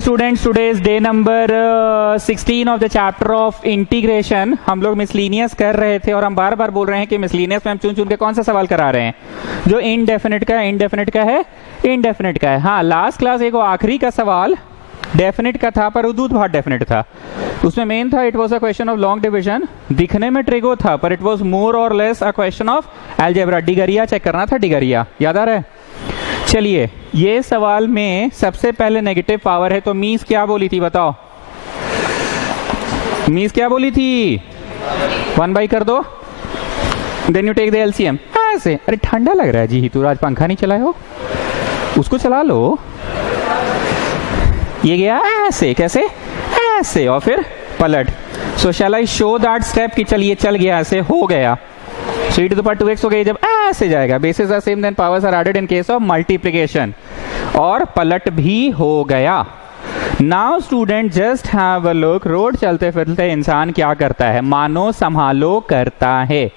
Students today's day number 16 of the chapter of integration. हम लोग miscellaneous कर रहे थे और हम बार बार बोल रहे हैं कि मिसलीनियस में हम चुन चुन के कौन सा सवाल करा रहे हैं जो इनडेफिनिट का है, इनडेफिनिट का है, इनडेफिनिट का है। हाँ, लास्ट क्लास एक आखिरी का सवाल डेफिनिट का था पर उदूत बहुत डेफिनिट था। उसमें मेन था it was a question of long division. दिखने में ट्रिगो था पर इट वाज मोर और less a question of algebra. डिगरिया चेक करना था, डिगरिया याद आ रहा है। चलिए, ये सवाल में सबसे पहले नेगेटिव पावर है तो मीन्स क्या बोली थी बताओ? मीन्स क्या बोली थी? 1/, कर दो, then you take the LCM. ऐसे अरे ठंडा लग रहा है जी, तू आज पंखा नहीं चलाए हो, उसको चला लो। ये गया ऐसे, कैसे? ऐसे, और फिर पलट। सो शैल आई शो दैट स्टेप कि चलिए चल गया, ऐसे हो गया। सो e to the power 2x हो गई, जब ऐसे जाएगा basis are same then powers are added in case of multiplication, और पलट भी हो गया। Now student just have a look, road चलते फिरते इंसान क्या करता है? मानो संभालो करता है।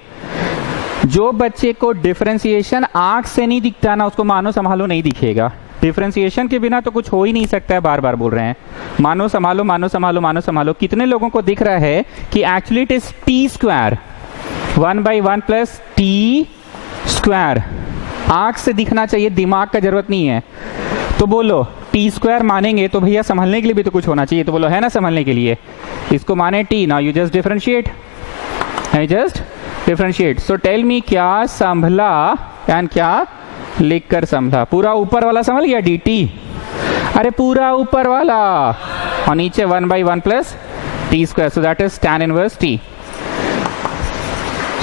जो बच्चे को डिफरेंशिएशन आंख से नहीं दिखता ना, उसको मानो संभालो नहीं दिखेगा। डिफरेंशिएशन के बिना तो कुछ हो ही नहीं सकता है, बार बार बोल रहे हैं मानो संभालो, मानो संभालो, मानो संभालो। कितने लोगों को दिख रहा है कि actually it is T square, 1/1 plus T square. आंख से दिखना चाहिए, दिमाग का जरूरत नहीं है। तो बोलो टी स्क्वायर मानेंगे तो भैया संभलने के लिए भी तो कुछ होना चाहिए, तो बोलो है ना संभलने के लिए। इसको माने T, now you just differentiate, just differentiate. So tell me क्या संभला एंड क्या लिख कर संभला? पूरा ऊपर वाला संभल गया dt, अरे पूरा ऊपर वाला, और नीचे 1/1 plus T square, so that is tan inverse t।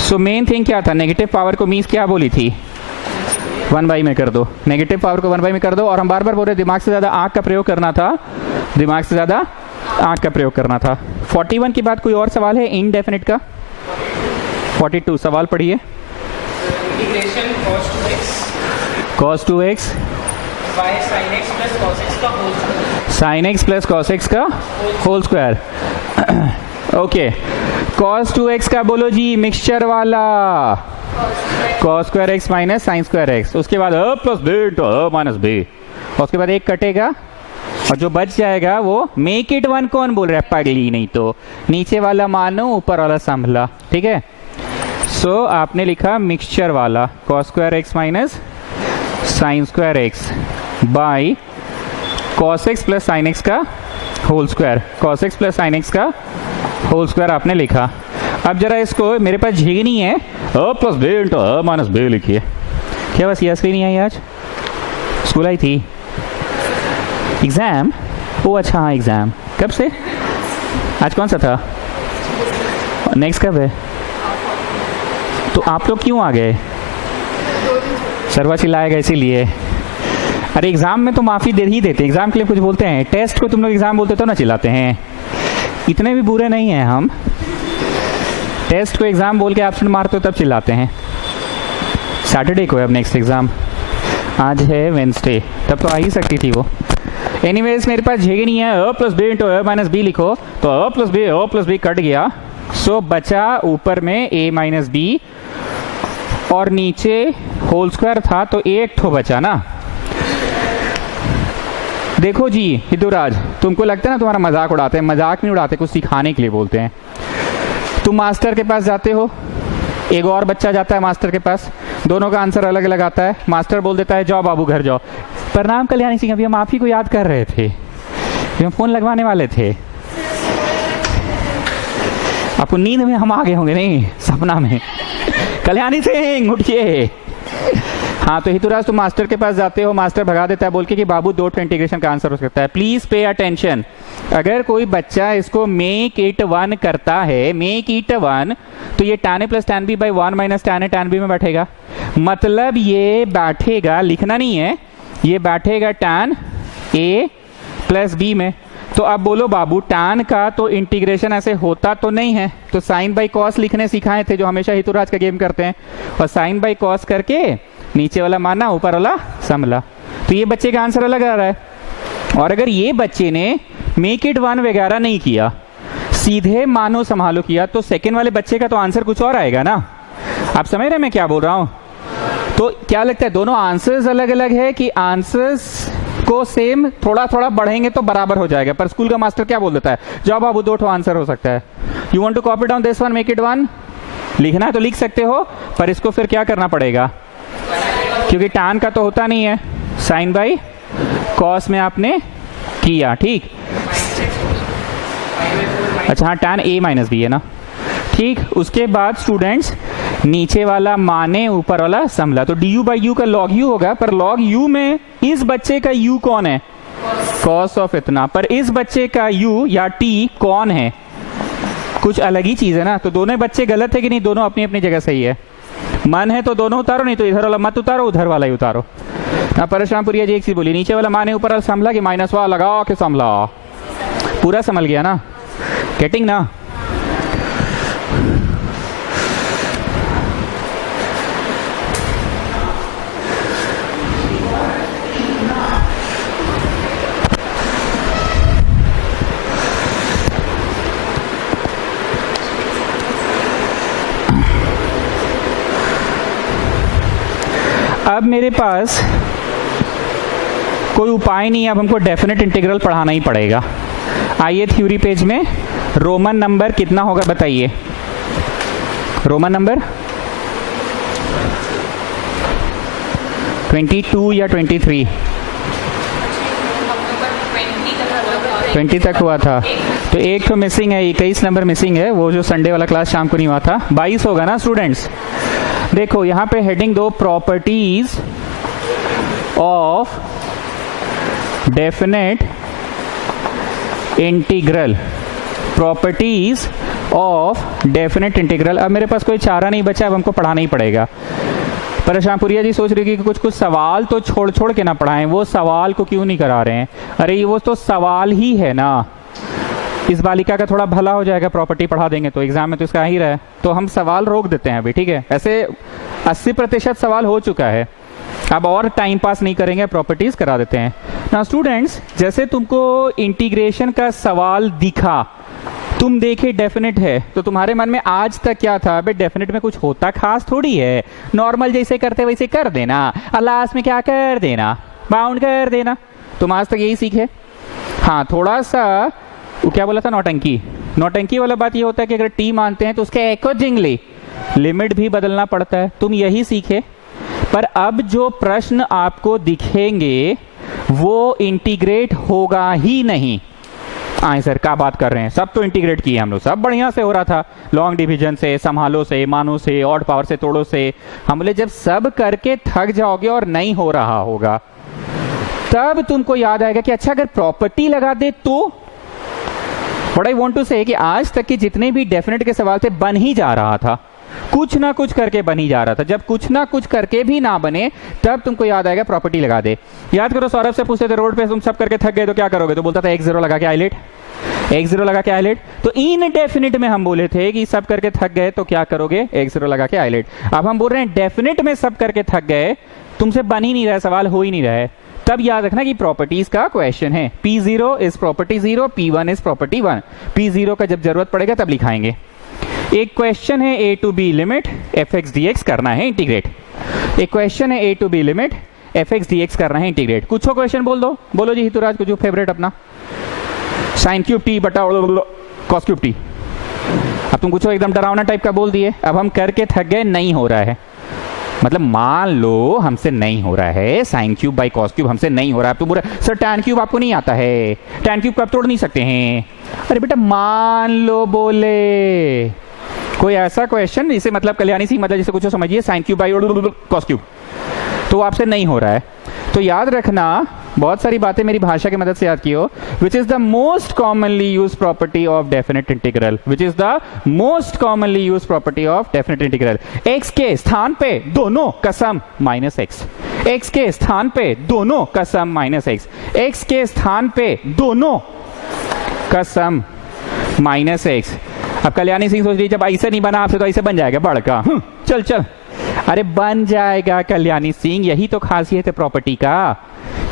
So main thing क्या था? नेगेटिव पावर को मीन्स क्या बोली थी? 1/, में कर दो। नेगेटिव पावर को 1/, में कर दो। और हम बार बार बोल रहे दिमाग से ज्यादा आंख का प्रयोग करना था, दिमाग से ज्यादा आंख का प्रयोग करना था। 41 के बाद कोई और सवाल है इनडेफिनिट का? 42 सवाल पढ़िए। cos 2x by sin x plus cos x का whole square, sin x plus cos x का whole square. Okay, cos 2x का बोलो जी मिक्सचर वाला, cos square x minus sin square x। उसके बाद a plus b into a minus b, और उसके बाद एक कटेगा और जो बच जाएगा वो मेक इट 1 कौन बोल रहा है? पगली नहीं तो नीचे वाला मानो, ऊपर वाला संभला, ठीक है। सो आपने लिखा मिक्सचर वाला cos square x minus sin square x by cos x plus sin x का whole square, cos x plus sin x का होल स्क्वायर आपने लिखा। अब जरा इसको, मेरे पास झिगनी है, a plus b into a minus b लिखिए। क्या बस यस नहीं आई आज? स्कूल आई थी? एग्जाम? ओ अच्छा, हाँ एग्जाम कब से? आज कौन सा था? नेक्स्ट कब है? तो आप लोग क्यों आ गए? सर्वा चिल्लाएगा इसीलिए। अरे एग्जाम में तो माफी दे ही देते, एग्जाम के लिए कुछ बोलते हैं, टेस्ट को तुम लोग एग्जाम बोलते तो ना चिल्लाते हैं। इतने भी बुरे नहीं हैं हम, टेस्ट को एग्जाम बोल के एब्सेंट मारते हो तब चिल्लाते हैं। सैटरडे को है अब नेक्स्ट एग्जाम, आज है वेंसडे, तब तो आ ही सकती थी वो। एनीवेज मेरे पास जगह नहीं है, a plus B into a minus B लिखो, तो a प्लस बी कट गया। सो बचा ऊपर में a माइनस बी और नीचे होल स्क्वायर था तो एक ठो बचा ना। देखो जी हितुराज, तुमको लगता है ना तुम्हारा मजाक उड़ाते हैं, मजाक नहीं उड़ाते, कुछ सिखाने के लिए बोलते हैं। तुम मास्टर के पास जाते हो, एक और बच्चा जाता है मास्टर के पास, दोनों का आंसर अलग अलग आता है। मास्टर बोल देता है जाओ बाबू घर जाओ। प्रणाम कल्याणी सिंह, अभी हम आप ही को याद कर रहे थे, हम फोन लगवाने वाले थे। आपको नींद में हम आ गए होंगे, नहीं सपना में। कल्याणी सिंह उठिए। हाँ, तो हितुराज तुम मास्टर के पास जाते हो, मास्टर भगा देता है बोल के कि बाबू 2 इंटीग्रेशन का आंसर हो सकता है। प्लीज पे अटेंशन, अगर कोई बच्चा इसको मेक इट 1 करता है, मेक इट 1, तो ये tan a plus tan b by 1 minus tan a tan b में बैठेगा। मतलब ये बैठेगा, लिखना नहीं है, ये बैठेगा tan a प्लस b में। तो अब बोलो बाबू tan का तो इंटीग्रेशन ऐसे होता तो नहीं है, तो साइन बाई कॉस लिखने सिखाए थे जो हमेशा हितुराज का गेम करते हैं, और साइन बाई कॉस करके नीचे वाला माना, ऊपर वाला समला। तो ये बच्चे का आंसर अलग आ रहा है। और अगर ये बच्चे ने मेक इट 1 वगैरह नहीं किया, सीधे मानो संभालो किया, तो सेकंड वाले बच्चे का तो आंसर कुछ और आएगा ना। आप समझ रहे हैं मैं क्या बोल रहा हूं? तो क्या लगता है दोनों आंसर्स अलग अलग है कि आंसर्स इसको सेम थोड़ा थोड़ा बढ़ेंगे तो बराबर हो जाएगा, पर स्कूल का मास्टर क्या बोल देता है, जाओ बाबू 2 आंसर हो सकता है। You want to copy down this one, make it 1, लिखना है तो लिख सकते हो, पर इसको फिर क्या करना पड़ेगा, क्योंकि tan का तो होता नहीं है, साइन बाई कॉस में आपने किया, ठीक। अच्छा हाँ, tan a माइनस बी है ना, ठीक। उसके बाद स्टूडेंट्स नीचे वाला माने ऊपर वाला समला, तो du बाई u का log u होगा, पर log u में इस बच्चे का u कौन है, cos ऑफ इतना, पर इस बच्चे का u या t कौन है, कुछ अलग ही चीज है ना। तो दोनों बच्चे गलत है कि नहीं, दोनों अपनी अपनी जगह सही है। मन है तो दोनों उतारो, नहीं तो इधर वाला मत उतारो, उधर वाला ही उतारो। ना परशुरामपुरिया जी एक चीज बोली, नीचे वाला माने ऊपर वाला समला कि माइनस वाला लगाओ के समला, पूरा समझ गया ना, गेटिंग ना। अब मेरे पास कोई उपाय नहीं है, अब हमको डेफिनेट इंटीग्रल पढ़ाना ही पड़ेगा। आइए थ्योरी पेज में रोमन नंबर कितना होगा बताइए, रोमन नंबर 22 या 23? 20 तक हुआ था, तो एक तो मिसिंग है, 21 नंबर मिसिंग है, वो जो संडे वाला क्लास शाम को नहीं हुआ था। 22 होगा ना स्टूडेंट्स। देखो यहां पे हेडिंग दो, properties of definite integral, properties of definite integral. अब मेरे पास कोई चारा नहीं बचा, अब हमको पढ़ाना ही पड़ेगा। परशुरामपुरिया जी सोच रही कि कुछ कुछ सवाल तो छोड़ छोड़ के ना पढ़ाएं, वो सवाल को क्यों नहीं करा रहे हैं, अरे ये वो तो सवाल ही है ना। इस बालिका का थोड़ा भला हो जाएगा, प्रॉपर्टी पढ़ा देंगे तो एग्जाम में तो इसका आ ही रहा है, तो हम सवाल रोक देते हैं अभी, ठीक है। ऐसे 80% सवाल हो चुका है, अब और टाइम पास नहीं करेंगे, प्रॉपर्टीज करा देते हैं ना। स्टूडेंट्स जैसे तुमको इंटीग्रेशन का सवाल दिखा, तुम देखे डेफिनेट है, तो तुम्हारे मन में आज तक क्या था, अबे डेफिनेट में कुछ होता खास थोड़ी है, नॉर्मल जैसे करते वैसे कर देना, लास्ट में क्या कर देना, बाउंड कर देना। तुम आज तक यही सीखे। हाँ थोड़ा सा वो क्या बोला था, नौटंकी, नौटंकी वाला बात ये होता है कि अगर टी मानते हैं तो उसके अकॉर्डिंगली लिमिट भी बदलना पड़ता है, तुम यही सीखे। पर अब जो प्रश्न आपको दिखेंगे वो इंटीग्रेट होगा ही नहीं। आए सर क्या बात कर रहे हैं, सब तो इंटीग्रेट किए हम लोग, सब बढ़िया से हो रहा था, लॉन्ग डिवीजन से, संभालो से, मानो से, ऑड पावर से, तोड़ो से। हम बोले जब सब करके थक जाओगे और नहीं हो रहा होगा, तब तुमको याद आएगा कि अच्छा अगर प्रॉपर्टी लगा दे तो। What I want to say कि आज तक के जितने भी डेफिनेट के सवाल थे बन ही जा रहा था, कुछ ना कुछ करके बन ही जा रहा था। जब कुछ ना कुछ करके भी ना बने तब तुमको याद आएगा प्रॉपर्टी लगा दे। याद करो सौरभ से पूछते थे रोड पे तुम सब करके थक गए तो क्या करोगे, तो बोलता था x0 लगा के आइलेट, x0 लगा के आइलेट। तो इनडेफिनिट में हम बोले थे कि सब करके थक गए तो क्या करोगे, x0 लगा के आइलेट। अब हम बोल रहे हैं डेफिनेट में सब करके थक गए, तुमसे बन ही नहीं रहा, सवाल हो ही नहीं रहा है, तब याद रखना कि प्रॉपर्टीज का क्वेश्चन है। P0 is property 0, P1 is property 1। P0 का जब जरूरत पड़ेगा तब लिखाएंगे। एक क्वेश्चन है a to b limit fx dx करना है इंटीग्रेट। एक क्वेश्चन है a to b limit fx dx करना है इंटीग्रेट। कुछ हो क्वेश्चन बोल दो, बोलो जी हितुराज, कुछ फेवरेट अपना, साइन क्यूब टी बटा कॉस क्यूब टी। अब तुम कुछ एकदम डरावना टाइप का बोल दिए। अब हम करके थक गए, नहीं हो रहा है, मतलब मान लो हमसे नहीं हो रहा है, sine cube by cos cube हमसे नहीं हो रहा है। तुम बोल रहे सर टैन क्यूब आपको नहीं आता है, टैन क्यूब को आप तोड़ नहीं सकते हैं। अरे बेटा मान लो बोले कोई ऐसा क्वेश्चन जिसे मतलब कल्याणी सिंह मतलब जैसे कुछ समझिए sine cube by cos cube, तो आपसे नहीं हो रहा है। तो याद रखना, बहुत सारी बातें मेरी भाषा की मदद से याद कियो। विच is the most commonly use property of definite integral, which is the most commonly use property of definite integral. X के स्थान पे दोनों का सम माइनस एक्स, एक्स के स्थान पे दोनों का सम माइनस एक्स, एक्स के स्थान पे दोनों का सम माइनस एक्स। अब कल्याणी सिंह सोच रही जब ऐसे नहीं बना आपसे तो ऐसे बन जाएगा बड़का, चल चल, अरे बन जाएगा कल्याणी सिंह, यही तो खासियत है प्रॉपर्टी का।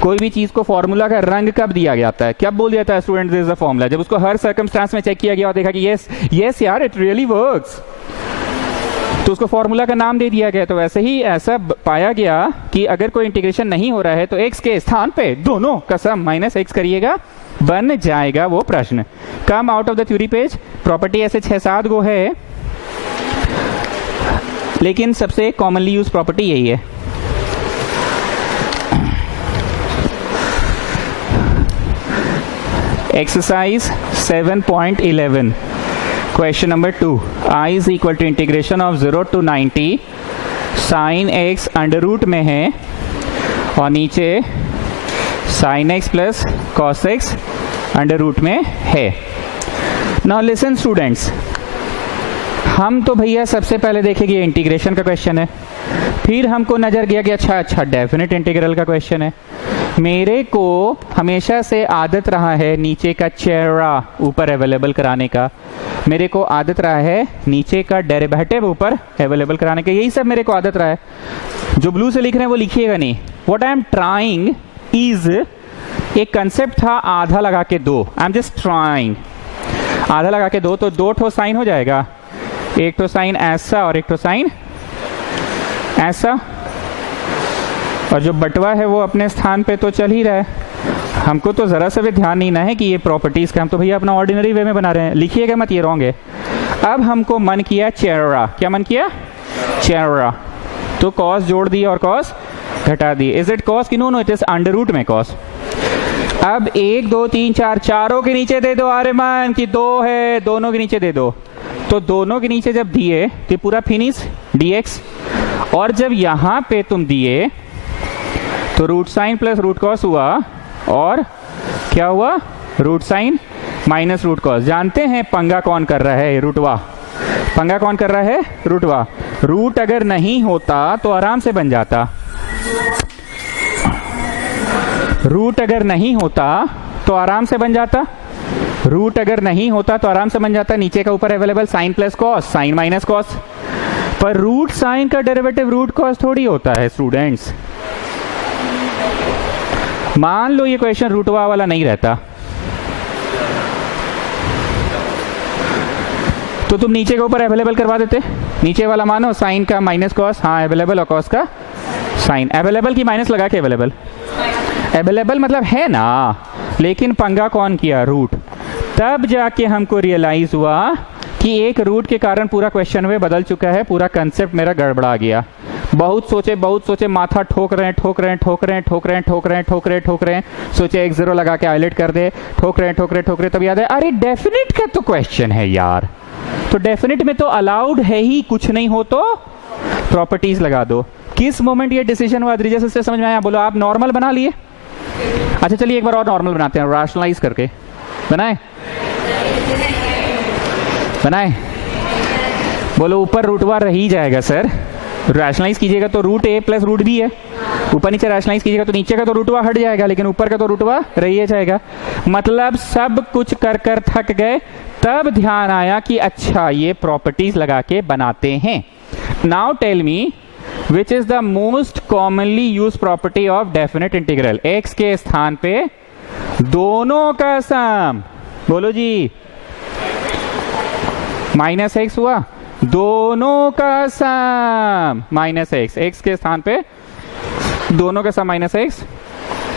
कोई भी चीज को फॉर्मूला का रंग कब दिया जाता है, कब बोल जाता है student this is the formula, जब उसको हर सर्कमस्टांस में चेक किया गया और देखा कि यस यस यार इट रियली वर्क्स। तो उसको फॉर्मूला का नाम दे दिया गया। तो वैसे ही ऐसा पाया गया कि अगर कोई इंटीग्रेशन नहीं हो रहा है तो x के स्थान पे दोनों का सम माइनस एक्स करिएगा, बन जाएगा वो प्रश्न। Come out of the theory page. Property ऐसे 6-7 गो है, लेकिन सबसे कॉमनली यूज प्रॉपर्टी यही है। Exercise 7.11 question number 2। I is equal to integration of 0 to 90 sine x under root में है और नीचे sine x plus cos x under root में है। नाउ लिसन स्टूडेंट्स, हम तो भैया सबसे पहले देखेंगे इंटीग्रेशन का क्वेश्चन है, फिर हमको नजर गया कि अच्छा डेफिनेट इंटीग्रल का क्वेश्चन है। मेरे को हमेशा से आदत रहा है नीचे का चेहरा ऊपर अवेलेबल कराने का, मेरे को आदत रहा है नीचे का डेरिवेटिव ऊपर अवेलेबल कराने का, यही सब मेरे को आदत रहा है। जो ब्लू से लिख रहे हैं वो लिखिएगा नहीं। What I am trying is, एक कंसेप्ट था आधा लगा के दो, आई एम जस्ट ट्राइंग आधा लगा के दो, तो 2 ठो साइन हो जाएगा, एक तो साइन ऐसा और एक तो साइन ऐसा, और जो बटवा है वो अपने स्थान पे तो चल ही रहा है। हमको तो जरा सा भी ध्यान नहीं ना है कि ये प्रॉपर्टीज का, हम तो भैया अपना ऑर्डिनरी वे में बना रहे हैं। लिखिएगा मत, ये रॉन्ग है। अब हमको मन किया चेहरा, क्या मन किया? चेहरा, तो कॉस जोड़ दिया और कॉस घटा दिए। इज इट कॉस कि no? No, it is under root में कॉस। अब 1 2 3 4 चारों के नीचे दे दो आर्यमान की 2 है, दोनों के नीचे दे दो। तो दोनों के नीचे जब दिए तो पूरा फिनिश dx, और जब यहां पे तुम दिए तो root sine plus root cos हुआ, और क्या हुआ? Root sine minus root cos. जानते हैं पंगा कौन कर रहा है? रूटवा। पंगा कौन कर रहा है? रूटवा। रूट अगर नहीं होता तो आराम से बन जाता, रूट अगर नहीं होता तो आराम से बन जाता, रूट अगर नहीं होता तो आराम से बन जाता। नीचे का ऊपर available sine plus cos, sine minus cos, पर रूट साइन का डेरिवेटिव रूट कॉस थोड़ी होता है स्टूडेंट्स। मान लो ये क्वेश्चन रूटवा वाला नहीं रहता तो तुम नीचे के ऊपर अवेलेबल करवा देते। नीचे वाला मानो साइन का माइनस कॉस, हाँ अवेलेबल, और कॉस का साइन। अवेलेबल की माइनस लगा के अवेलेबल, अवेलेबल मतलब है ना, लेकिन पंगा कौन किया? रूट। तब जाके हमको रियलाइज हुआ कि एक रूट के कारण पूरा क्वेश्चन में बदल चुका है, पूरा कंसेप्ट मेरा गड़बड़ा गया। बहुत सोचे, माथा ठोक रहे हैं, सोचे एक 0 लगा के हाईलाइट कर दे, ठोक रहे, तब याद है अरे डेफिनेट का तो क्वेश्चन है यार, तो डेफिनेट में तो अलाउड है ही, कुछ नहीं हो तो प्रॉपर्टीज लगा दो। किस मोमेंट ये डिसीजन हुआ रिजस सिस्टर समझ में आया? बोलो आप नॉर्मल बना लिए? अच्छा चलिए एक बार और नॉर्मल बनाते हैं, रैशनलाइज करके। बनाए? बोलो ऊपर रूटवा रही जाएगा सर, रैशनलाइज कीजिएगा तो रूट ए प्लस रूट बी है, ऊपर नीचे रैशनलाइज कीजिएगा तो नीचे का तो रूटवा हट जाएगा, लेकिन ऊपर का तो रूटवा रही जाएगा। मतलब सब कुछ कर थक गए, तब ध्यान आया कि अच्छा ये प्रॉपर्टीज लगा के बनाते हैं। Now tell me which is the most commonly use property of definite integral? X के स्थान पे दोनों का सम, बोलो जी, माइनस एक्स हुआ, दोनों का सम माइनस एक्स, एक्स के स्थान पे दोनों का सम माइनस एक्स,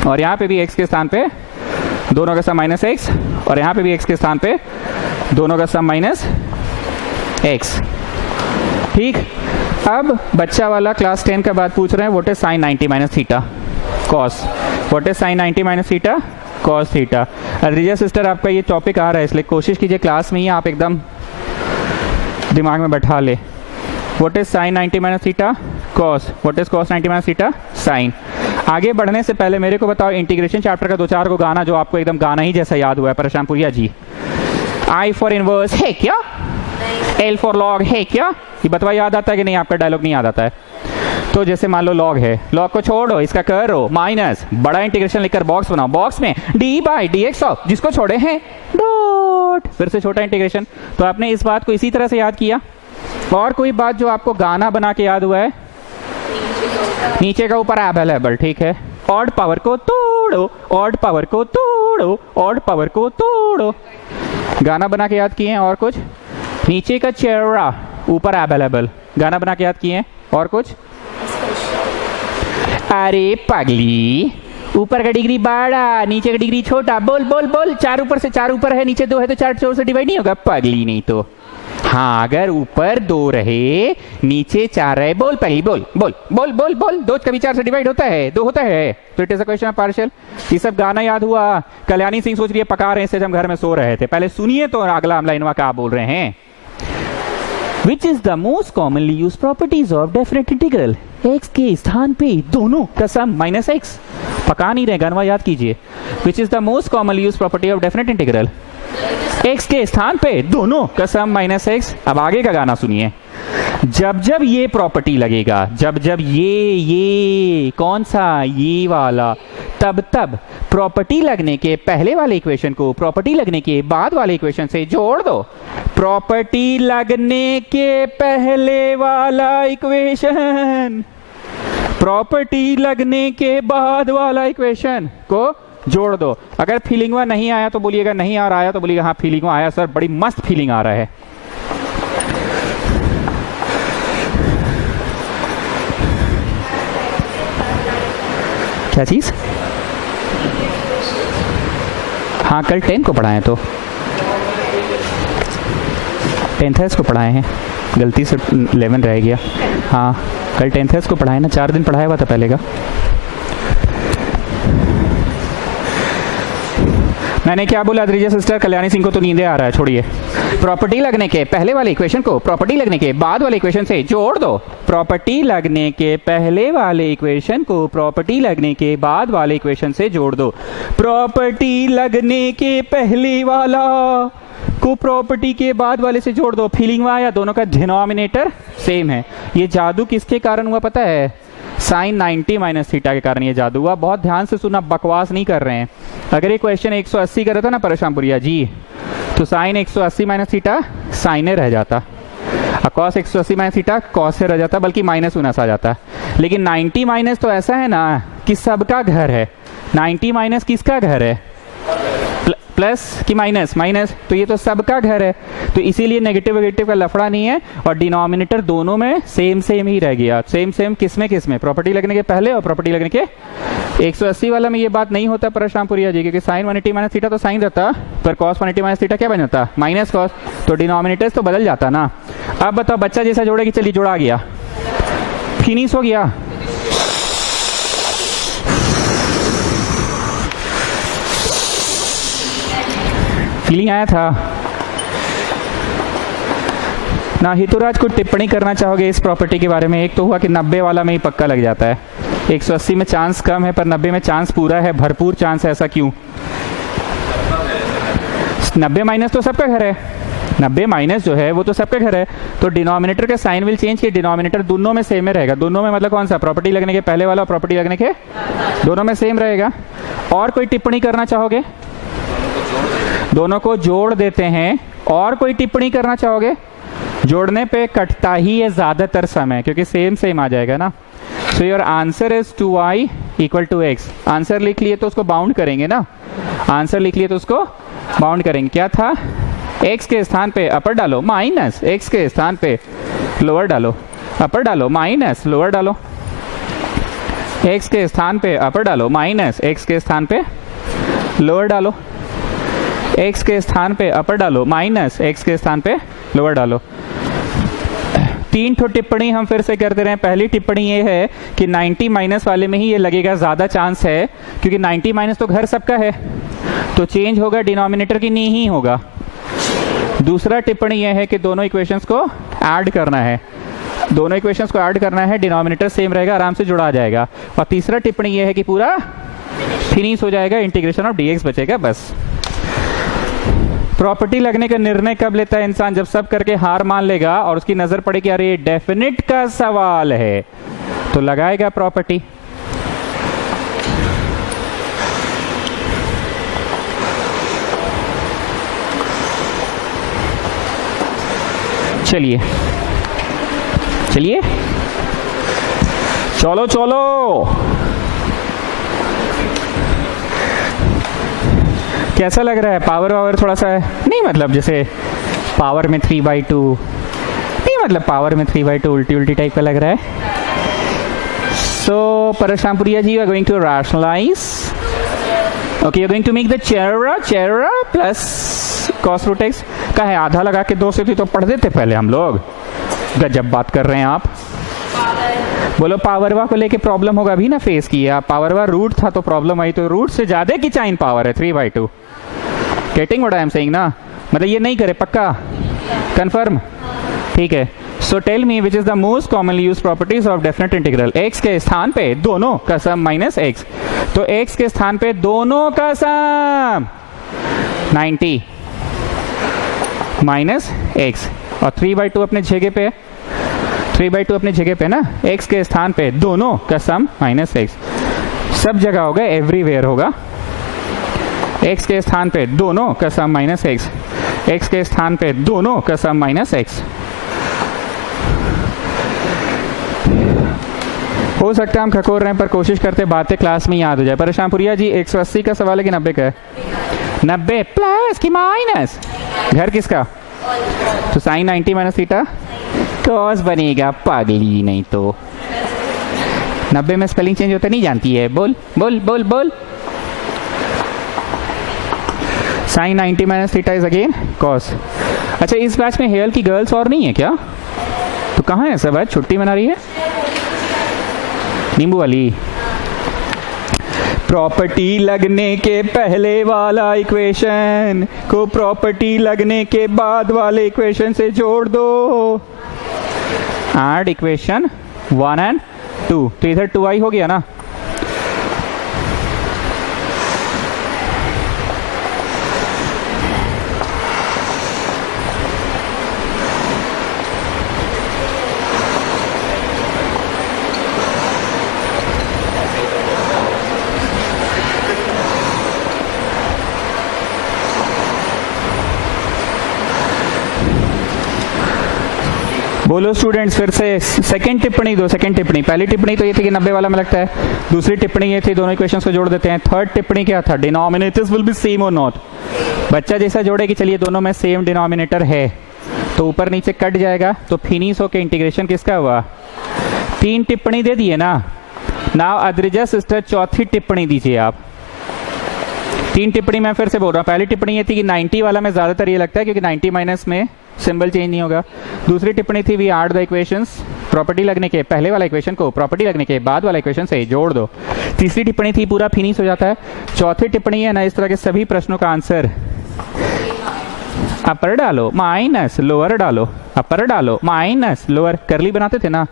और यहां पे भी एक्स के स्थान पे दोनों का सम माइनस एक्स, और यहां पे भी एक्स के स्थान पे दोनों का सम माइनस एक्स। ठीक, अब बच्चा वाला क्लास 10 का बात पूछ रहे हैं, what is sine 90 minus theta cos, what is sine 90 minus theta cos theta. Riza sister आपका ये टॉपिक आ रहा है, इसलिए कोशिश कीजिए क्लास में ही आप एकदम दिमाग में बैठा ले। What is sine 90 minus theta cos, what is cos 90 minus theta sine. आगे बढ़ने से पहले मेरे को बताओ इंटीग्रेशन चैप्टर का 2-4 को गाना जो आपको एकदम गाना ही जैसा याद हुआ है, परेशान पुरिया जी। आई फॉर इनवर्स है क्या? एल फॉर लॉग है क्या? ये बतवा याद आता है कि नहीं? आपका डायलॉग नहीं याद आता है तो जैसे मान लो लॉग है, लॉग को छोड़ो, इसका करो माइनस, बड़ा इंटीग्रेशन लिखकर बॉक्स बनाओ, बॉक्स में D by D x of, जिसको छोड़े हैं डॉट, फिर से छोटा इंटीग्रेशन। तो आपने इस बात को इसी तरह से याद किया। और कोई बात जो आपको गाना बना के याद हुआ है? नीचे का ऊपर अवेलेबल, ठीक है। ऑड पावर को तोड़ो, ऑड पावर को तोड़ो, ऑड पावर को तोड़ो, गाना बना के याद किए हैं। और कुछ? नीचे का चेहरा, ऊपर अवेलेबल, गाना बना के याद किए हैं। और कुछ? अरे पगली, ऊपर का डिग्री बड़ा, नीचे का डिग्री छोटा। बोल बोल बोल, 4 ऊपर से 4 ऊपर है, नीचे 2 है तो 4 4 से डिवाइड नहीं होगा पगली? नहीं तो हाँ, अगर ऊपर 2 रहे नीचे 4 रहे, बोल पगली, बोल बोल बोल बोल बोल, 2 कभी 4 से डिवाइड होता है? 2 होता है। तो it is a question of partial. ये सब गाना याद हुआ? कल्याणी सिंह सोच रही है पका रहे हैं, हम घर में सो रहे थे। पहले सुनिए तो अगला लाइनवा क्या बोल रहे हैं। Which is the most commonly used properties of definite integral? x के स्थान पे दोनों का सम माइनस एक्स। पका नहीं रहे, गनवा याद कीजिए। Which is the most commonly used property of definite integral? x के स्थान पे दोनों का सम माइनस एक्स। अब आगे का गाना सुनिए। जब जब ये प्रॉपर्टी लगेगा, जब जब ये कौन सा, ये वाला, तब तब प्रॉपर्टी लगने के पहले वाले इक्वेशन को प्रॉपर्टी लगने के बाद वाले इक्वेशन से जोड़ दो। प्रॉपर्टी लगने के पहले वाला इक्वेशन प्रॉपर्टी लगने के बाद वाला इक्वेशन को जोड़ दो। अगर फीलिंग में नहीं आया तो बोलिएगा नहीं आ रहा, आया तो बोलिएगा हाँ फीलिंग में आया सर, बड़ी मस्त फीलिंग आ रहा है। क्या चीज? हाँ, कल 10 को पढ़ाए तो 10th को पढ़ाए हैं, गलती से 11 रह गया। हाँ, कल 10th को पढ़ाए ना, 4 दिन पढ़ाया हुआ था पहले का। मैंने क्या बोला द्रिजा सिस्टर? कल्याणी सिंह को तो नींदे आ रहा है, छोड़िए। प्रॉपर्टी लगने के पहले वाले इक्वेशन को प्रॉपर्टी लगने के बाद वाले इक्वेशन से जोड़ दो। प्रॉपर्टी लगने के पहले वाले इक्वेशन को प्रॉपर्टी लगने के बाद वाले इक्वेशन से जोड़ दो। प्रॉपर्टी लगने के पहले वाला को प्रॉपर्टी के बाद वाले से जोड़ दो। फीलिंग में आया? दोनों का डिनोमिनेटर सेम है। ये जादू किसके कारण हुआ पता है? साइन 90 माइनस थीटा के कारण ये जादू हुआ। बहुत ध्यान से सुना, बकवास नहीं कर रहे हैं। अगर ये क्वेश्चन 180 कर रहा था ना परेशानपुरिया जी, तो साइन 180 माइनस थीटा साइन रह जाता, कॉस 180 माइनस थीटा कॉस से रह जाता, बल्कि माइनस उनस आ जाता। लेकिन 90 माइनस तो ऐसा है ना कि सबका घर है। 90 माइनस किसका घर है? प्लस कि माइनस? माइनस, तो ये तो सबका घर है। तो इसीलिए नेगेटिव नेगेटिव का लफड़ा नहीं है, और डिनोमिनेटर दोनों में सेम सेम ही रह गया। सेम सेम किसमें किसमें? प्रॉपर्टी लगने के पहले और प्रॉपर्टी लगने के 180 वाला में ये बात नहीं होता परशुरामपुरिया जी, क्योंकि साइन 180 माइनस थीटा तो साइन रहता, पर कॉस 180 माइनस थीटा क्या बन जाता? Minus cos. तो डिनोमिनेटर्स तो बदल जाता ना। अब बताओ, बच्चा जैसा जोड़ेगी, चलिए जोड़ा गया, फिनिश हो गया। फीलिंग आया था ना? हितुराज को टिप्पणी करना चाहोगे इस प्रॉपर्टी के बारे में? एक तो हुआ कि 90 वाला में ही पक्का लग जाता है, 180 में चांस कम है, पर 90 में चांस पूरा है, भरपूर चांस है। ऐसा क्यों? 90 माइनस तो सबका घर है, 90 माइनस जो है वो तो सबका घर है। तो डिनोमिनेटर का साइन विल चेंज, कि डिनोमिनेटर दोनों में सेम रहेगा। दोनों में मतलब कौन सा? प्रॉपर्टी लगने के पहले वाला और प्रॉपर्टी लगने के दोनों में सेम रहेगा। और कोई टिप्पणी करना चाहोगे? दोनों को जोड़ देते हैं। और कोई टिप्पणी करना चाहोगे? जोड़ने पे कटता ही है ज्यादातर समय, क्योंकि सेम सेम आ जाएगा ना। So your answer is 2y equal to x। Answer लिख लिए तो उसको बाउंड करेंगे ना, आंसर लिख लिए तो उसको बाउंड करेंगे। क्या था? x के स्थान पे अपर डालो, माइनस x के स्थान पे लोअर डालो, अपर डालो माइनस लोअर डालो, x के स्थान पे अपर डालो माइनस x के स्थान पे लोअर डालो, x के स्थान पे अपर डालो माइनस x के स्थान पे लोअर डालो। 3 ठो टिप्पणी हम फिर से करते रहे। पहली टिप्पणी ये है कि 90 माइनस वाले में ही ये लगेगा, ज्यादा चांस है, क्योंकि 90 माइनस तो घर सबका है, तो चेंज होगा डिनोमिनेटर की नहीं होगा। दूसरा टिप्पणी ये है कि दोनों इक्वेशंस को ऐड करना है, दोनों इक्वेशंस को ऐड करना है, डिनोमिनेटर सेम रहेगा, आराम से जुड़ा जाएगा। और तीसरा टिप्पणी ये है कि पूरा फिनिश हो जाएगा, इंटीग्रेशन ऑफ dx बचेगा बस। प्रॉपर्टी लगने का निर्णय कब लेता है इंसान? जब सब करके हार मान लेगा और उसकी नजर पड़ेगी अरे डेफिनेट का सवाल है, तो लगाएगा प्रॉपर्टी। चलिए चलिए, चलो चलो, कैसा लग रहा है? पावर वावर थोड़ा सा नहीं, मतलब जैसे पावर में 3/2 नहीं, मतलब पावर में 3/2 उल्टी उल्टी टाइप का लग रहा है. So Parashampuria ji, you are going to rationalize. Okay, you are going to make the chair plus cos root x का है आधा लगा के 2 से थी तो पढ़ देते पहले हम लोग. गजब बात कर रहे हैं आप. बोलो पावरवा को लेके प्रॉब्लम होगा भी ना फेस किया. पावरवा रूट था तो प्रॉब्लम आई, तो रूट से ज्यादा की चाइन पावर है 3/2. Getting what I am saying ना. मतलब ये नहीं करे पक्का कंफर्म. ठीक है. So tell me which is the most commonly use properties of definite integral. X के स्थान पे दोनों का सम माइनस एक्स. तो एक्स के स्थान पे दोनों का सम 90 माइनस एक्स और 3/2 अपने जगह पे. 3/2 अपने जगह पे ना. एक्स के स्थान पे दोनों का सम माइनस एक्स. सब जगह होगा, एवरीवेयर होगा. एक्स के स्थान पे दोनों का सम माइनस एक्स. एक्स के स्थान पे दोनों का सम माइनस एक्स. हो सकता है हम खकोर रहे हैं पर कोशिश करते बातें क्लास में याद हो जाए. परशामपुरिया जी 180 का सवाल है कि 90 का है? 90 प्लस की माइनस. घर किसका? तो साइन 90 माइनस थीटा कॉस बनेगा. पागली नहीं तो 90 में स्पेलिंग चेंज होता नहीं जानती है. बोल बोल बोल बोल. Sine 90 minus theta is again cos. अच्छा इस बैच में हेयर की गर्ल्स और नहीं है क्या? तो कहाँ है सब? छुट्टी मना रही है नींबू वाली. प्रॉपर्टी लगने के पहले वाला इक्वेशन को प्रॉपर्टी लगने के बाद वाले इक्वेशन से जोड़ दो. Add equation 1 and 2. तो इधर 2i हो गया ना. बोलो स्टूडेंट्स फिर से सेकंड टिप्पणी दो. सेकंड टिप्पणी. पहली टिप्पणी तो ये थी कि 90 वाला में लगता है. दूसरी टिप्पणी ये थी दोनों इक्वेशंस को जोड़ देते हैं. थर्ड टिप्पणी क्या था? डिनोमिनेटर्स विल बी सेम और नॉट. बच्चा जैसा जोड़े कि चलिए दोनों में सेम डिनोमिनेटर है तो ऊपर नीचे कट जाएगा. तो फिनिश होके इंटीग्रेशन किसका हुआ? 3 टिप्पणी दे दिए ना. नाउ अद्रिजा सिस्टर चौथी टिप्पणी दीजिए आप. 3 टिप्पणी मैं फिर से बोल रहा हूँ. पहली टिप्पणी ये थी कि 90 वाला में ज्यादातर ये लगता है क्योंकि 90 माइनस में सिंबल चेंज नहीं होगा. दूसरी टिप्पणी थी we add the equations property लगने के पहले वाला इक्वेशन को प्रॉपर्टी लगने के बाद वाला इक्वेशन से जोड़ दो. तीसरी टिप्पणी थी पूरा फिनिश हो जाता है. चौथी टिप्पणी है ना इस तरह के सभी प्रश्नों का आंसर अपर डालो माइनस लोअर डालो. अपर डालो माइनस लोअर करली बनाते थे ना.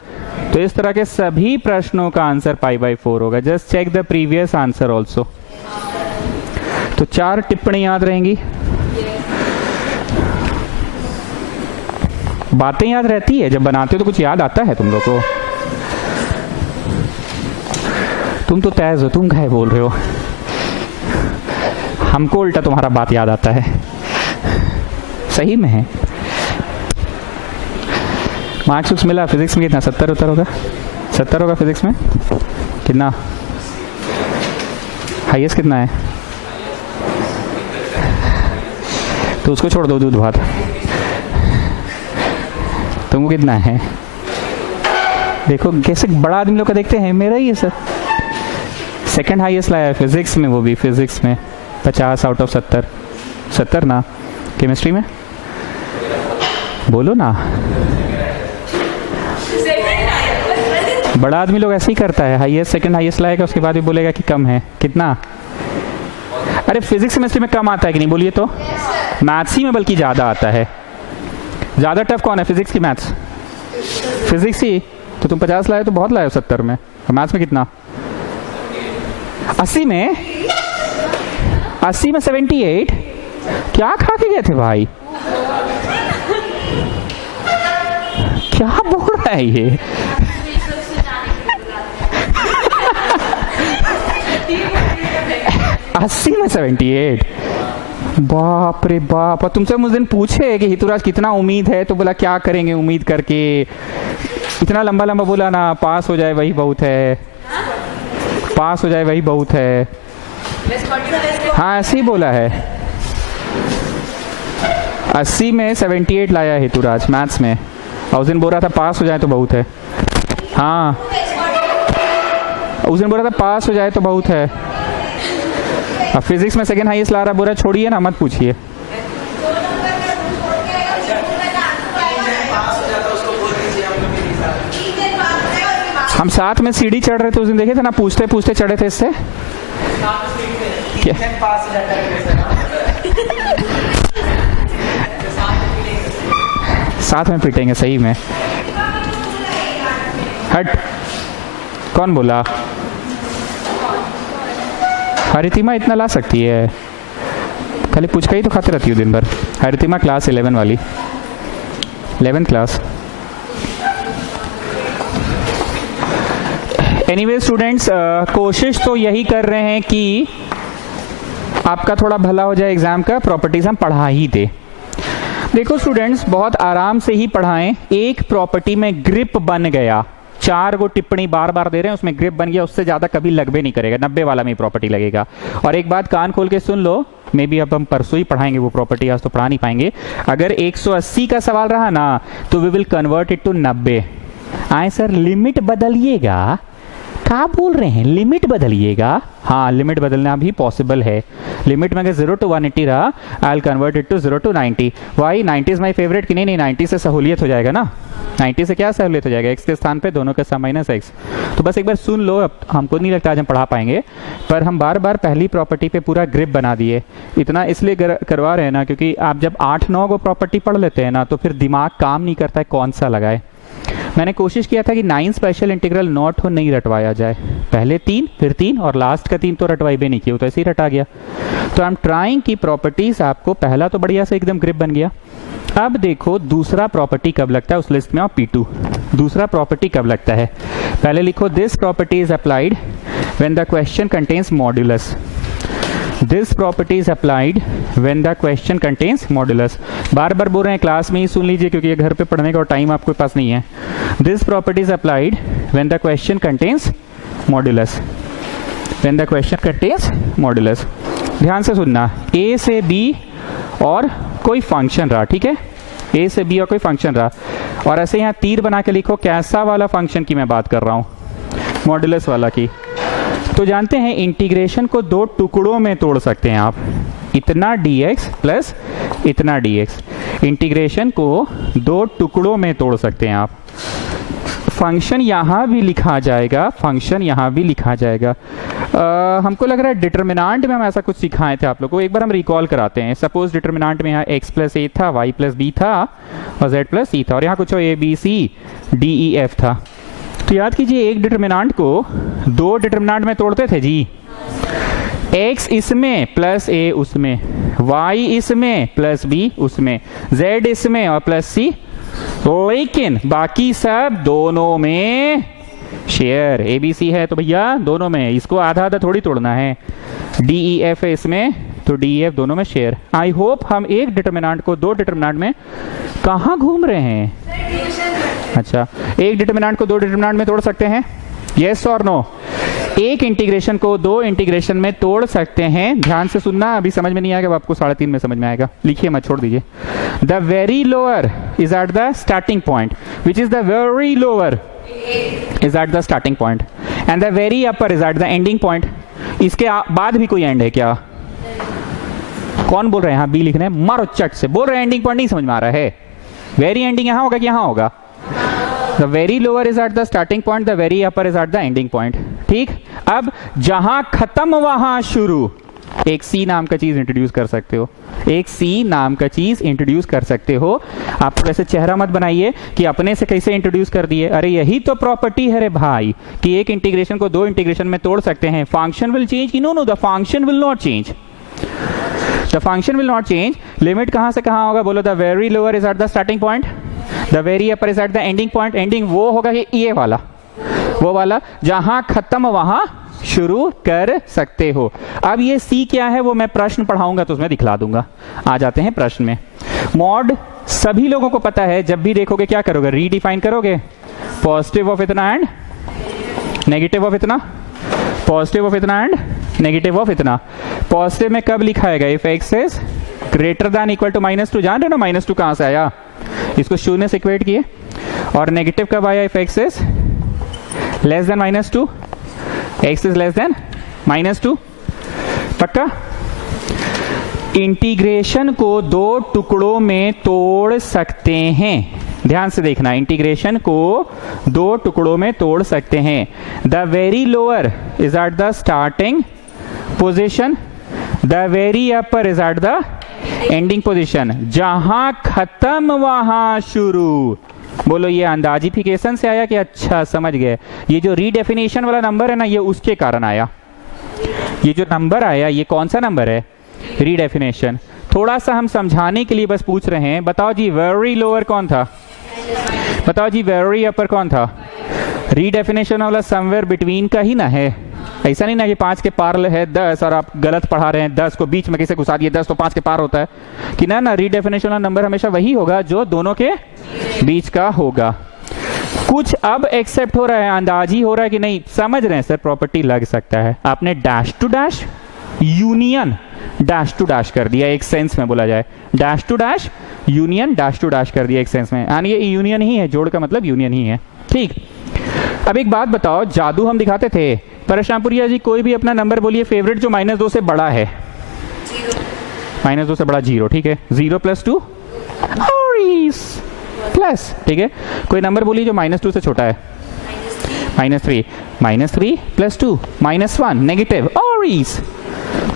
तो इस तरह के सभी प्रश्नों का आंसर π/4 होगा. Just check the previous answer also. तो 4 टिप्पणी याद रहेंगी. बातें याद रहती है जब बनाते हो तो कुछ याद आता है तुम लोग को. तुम तो तेज हो. तुम क्या बोल रहे हो? हमको उल्टा तुम्हारा बात याद आता है. सही में है. मार्क्स मिला फिजिक्स में कितना? 70 होगा. 70 होगा फिजिक्स में. कितना हाईएस्ट कितना है? तो उसको छोड़ दो. दूध भात तुमको कितना है? देखो कैसे बड़ा आदमी लोग का देखते हैं. मेरा ही है सर. सेकंड हाईएस्ट लाया है फिजिक्स में. वो भी फिजिक्स में 50 आउट ऑफ 70. 70 ना. केमिस्ट्री में बोलो ना. बड़ा आदमी लोग ऐसे ही करता है. हाईएस्ट सेकंड हाईएस्ट लाएगा उसके बाद भी बोलेगा कि कम है. कितना? अरे फिजिक्स केमिस्ट्री में कम आता है कि नहीं? बोलिए तो. मैथ्स ही में बल्कि ज्यादा आता है. ज्यादा टफ कौन है? फिजिक्स की मैथ्स? फिजिक्स ही. तो तुम 50 लाए तो बहुत लाए हो 70 में. मैथ्स में कितना? 80 में. 80 में 78. क्या खा के गए थे भाई? क्या बोल रहा है ये? अस्सी में 78. बाप रे बाप. और तुमसे मुझे दिन पूछे कि हितुराज कितना उम्मीद है तो बोला क्या करेंगे उम्मीद करके. इतना लंबा लंबा बोला ना. पास हो जाए वही बहुत है. पास हो जाए वही बहुत है. हाँ ऐसे ही बोला है. 80 में 78 लाया हितुराज मैथ्स में. उस दिन बोल रहा था पास हो जाए तो बहुत है। हाँ, उस दिन बोल रहा था पास हो जाए तो बहुत है। अब फिजिक्स में सेकंड हाईएस्ट ला रहा, बोल रहा छोड़िए ना, मत पूछिए। हम साथ में सीढ़ी चढ़ रहे थे उस दिन, देखे थे ना, पूछते पूछते चढ़े थे इससे। क्या साथ में पीटेंगे सही में। हट, कौन बोला? हरितिमा इतना ला सकती है? खाली पुचका ही तो खाते रहती हूँ दिन भर। हरितिमा क्लास 11 वाली, 11th क्लास। एनीवे स्टूडेंट्स, कोशिश तो यही कर रहे हैं कि आपका थोड़ा भला हो जाए एग्जाम का। प्रॉपर्टीज हम पढ़ा ही दे। देखो स्टूडेंट्स, बहुत आराम से ही पढ़ाएं। एक प्रॉपर्टी में ग्रिप बन गया, 4 गो टिप्पणी बार बार दे रहे हैं, उसमें ग्रिप बन गया, उससे ज्यादा कभी लगबे नहीं करेगा। 90 वाला में प्रॉपर्टी लगेगा। और एक बात कान खोल के सुन लो, मे बी अब हम परसों ही पढ़ाएंगे वो प्रॉपर्टी, आज तो पढ़ा नहीं पाएंगे। अगर 180 का सवाल रहा ना तो we will convert it to 90। आए सर लिमिट बदलिएगा, क्या बोल रहे हैं? लिमिट बदलिएगा। हाँ, लिमिट बदलना भी पॉसिबल है। लिमिट में अगर 0 to 180 रहा, I will convert it to 0 to 90। Why 90 is my favourite कि नहीं? 90 से सहूलियत हो जाएगा ना। 90 से क्या सहूलियत हो जाएगा? x के स्थान पे दोनों के सम माइनस x। तो बस एक बार सुन लो। अब हमको नहीं लगता आज हम पढ़ा पाएंगे, पर हम बार बार पहली प्रॉपर्टी पे पूरा ग्रिप बना दिए। इतना इसलिए करवा रहे हैं ना, क्योंकि आप जब 8-9 को प्रॉपर्टी पढ़ लेते हैं ना, तो फिर दिमाग काम नहीं करता है कौन सा लगाए। मैंने कोशिश किया था कि 9 स्पेशल इंटीग्रल नॉट हो नहीं रटवाया जाए। पहले 3, फिर 3 और लास्ट का 3 तो रटवाई भी नहीं किया, तो ऐसे ही रटा गया। तो आई एम ट्राइंग की प्रॉपर्टीज आपको, पहला तो बढ़िया से एकदम ग्रिप बन गया। अब देखो दूसरा प्रॉपर्टी कब लगता है उस लिस्ट में, और P2 दूसरा प्रॉपर्टी कब लगता है। पहले लिखो, this property is applied when the question contains modulus. This property is applied when the question contains modulus. बार बार बोल रहे हैं, क्लास में ही सुन लीजिए, क्योंकि ये घर पे पढ़ने का टाइम आपके पास नहीं है। This property is applied when the question contains modulus. When the question contains modulus. ध्यान से सुनना, ए से बी और कोई फंक्शन रहा, ठीक है? ए से बी और कोई फंक्शन रहा, और ऐसे यहाँ तीर बना के लिखो कैसा वाला फंक्शन की मैं बात कर रहा हूँ, मॉड्यूलस वाला की। तो जानते हैं इंटीग्रेशन को 2 टुकड़ों में तोड़ सकते हैं आप, इतना dx प्लस इतना dx। इंटीग्रेशन को 2 टुकड़ों में तोड़ सकते हैं आप। फंक्शन यहां भी लिखा जाएगा, फंक्शन यहां भी लिखा जाएगा। हमको लग रहा है डिटर्मिनांट में हम ऐसा कुछ सिखाए थे आप लोग को, एक बार हम रिकॉल कराते हैं। सपोज डिटर्मिनांट में यहाँ x प्लस a था, y प्लस b था और z प्लस c था, और यहाँ कुछ a b c d e f था। तो याद कीजिए, एक डिटर्मिनांट को 2 डिटर्मिनांट में तोड़ते थे जी। x इसमें प्लस a उसमें, y इसमें प्लस b उसमें, z इसमें और प्लस c, लेकिन बाकी सब दोनों में शेयर। ए बी सी है तो भैया दोनों में, इसको आधा आधा थोड़ी तोड़ना है। डी ई एफ है इसमें, तो डी ई एफ दोनों में शेयर। आई होप हम एक डिटर्मिनांट को 2 डिटर्मिनांट में, कहाँ घूम रहे हैं? अच्छा, एक डिटर्मिनांट को 2 डिटर्मिनांट में तोड़ सकते हैं, यस और नो? एक इंटीग्रेशन को 2 इंटीग्रेशन में तोड़ सकते हैं। ध्यान से सुनना, अभी समझ में नहीं आएगा, आपको 3.5 में समझ में आएगा। लिखिए मत, छोड़ दीजिए। The very lower is at the starting point, which is the very lower is at the starting point, and the very upper is at the ending point. इसके बाद भी कोई एंड है क्या? कौन बोल रहे हैं? हाँ, बी लिखना है, मारो चट से। बोल रहे हैं एंडिंग पॉइंट नहीं समझ में आ रहा है। वेरी एंडिंग यहाँ होगा कि यहाँ होगा? The very lower is at the starting point, the very upper is at the ending point. ठीक, अब जहां खत्म वहां शुरू, एक सी नाम का चीज इंट्रोड्यूस कर सकते हो, एक सी नाम का चीज इंट्रोड्यूस कर सकते हो। आप वैसे चेहरा मत बनाइए कि अपने से कैसे इंट्रोड्यूस कर दिए। अरे यही तो प्रॉपर्टी है रे भाई, कि एक इंटीग्रेशन को 2 इंटीग्रेशन में तोड़ सकते हैं। Function will change, no no, the function will not change, the function will not change. Limit कहां से कहां होगा? बोलो, the very lower is at the starting point, the very upper is at the ending point. Ending वो होगा कि ये वाला, वो वाला जहां खत्म वहां शुरू कर सकते हो। अब ये सी क्या है वो मैं प्रश्न पढ़ाऊंगा तो उसमें दिखला दूंगा। आ जाते हैं प्रश्न में। मॉड सभी लोगों को पता है, जब भी देखोगे क्या करोगे? रीडिफाइन करोगे, पॉजिटिव ऑफ इतना एंड नेगेटिव ऑफ इतना, पॉजिटिव ऑफ इतना एंड नेगेटिव ऑफ इतना। पॉजिटिव में कब लिखा है? If x is greater than equal to -2। जान रहे हो ना -2 कहां से आया? इसको शून्य से इक्वेट किए, और नेगेटिव कब आया if x is less than -2, x is less than -2, पक्का। इंटीग्रेशन को दो टुकड़ों में तोड़ सकते हैं, ध्यान से देखना, इंटीग्रेशन को दो टुकड़ों में तोड़ सकते हैं। The very lower is at the starting position, the very upper is at the ending position. जहां खत्म वहां शुरू। बोलो ये अंदाजिफिकेशन से आया कि अच्छा समझ गए? ये जो रीडेफिनेशन वाला नंबर है ना, ये उसके कारण आया। ये जो नंबर आया ये कौन सा नंबर है? रीडेफिनेशन। थोड़ा सा हम समझाने के लिए बस पूछ रहे हैं। बताओ जी वेरी लोअर कौन था? बताओ जी वेरी अपर कौन था? रीडेफिनेशन वाला समवेयर बिटवीन का ही ना है। ऐसा नहीं ना कि 5 के पार है 10 और आप गलत पढ़ा रहे हैं, 10 को बीच में कैसे घुसा दिए, 10 तो 5 के पार होता है कि ना। ना, रीडेफिनेशन वाला नंबर हमेशा वही होगा जो दोनों के बीच का होगा। कुछ अब एक्सेप्ट हो रहा है, अंदाजी हो रहा है कि नहीं? समझ रहे हैं सर, प्रॉपर्टी लग सकता है। आपने dash to dash union dash to dash कर दिया, एक सेंस में बोला जाए dash to dash union dash to dash कर दिया एक सेंस में, यानी ये यूनियन ही है, जोड़ का मतलब यूनियन ही है। ठीक, अब एक बात बताओ, जादू हम दिखाते थे, परशामपुरिया जी कोई भी अपना नंबर बोलिए फेवरेट जो -2 से बड़ा है। -2 से बड़ा 0, ठीक है। 0 + 2 प्लस, ठीक है। कोई नंबर बोलिए जो -2 से छोटा है। -3 + 2 -1 नेगेटिव ऑरीज।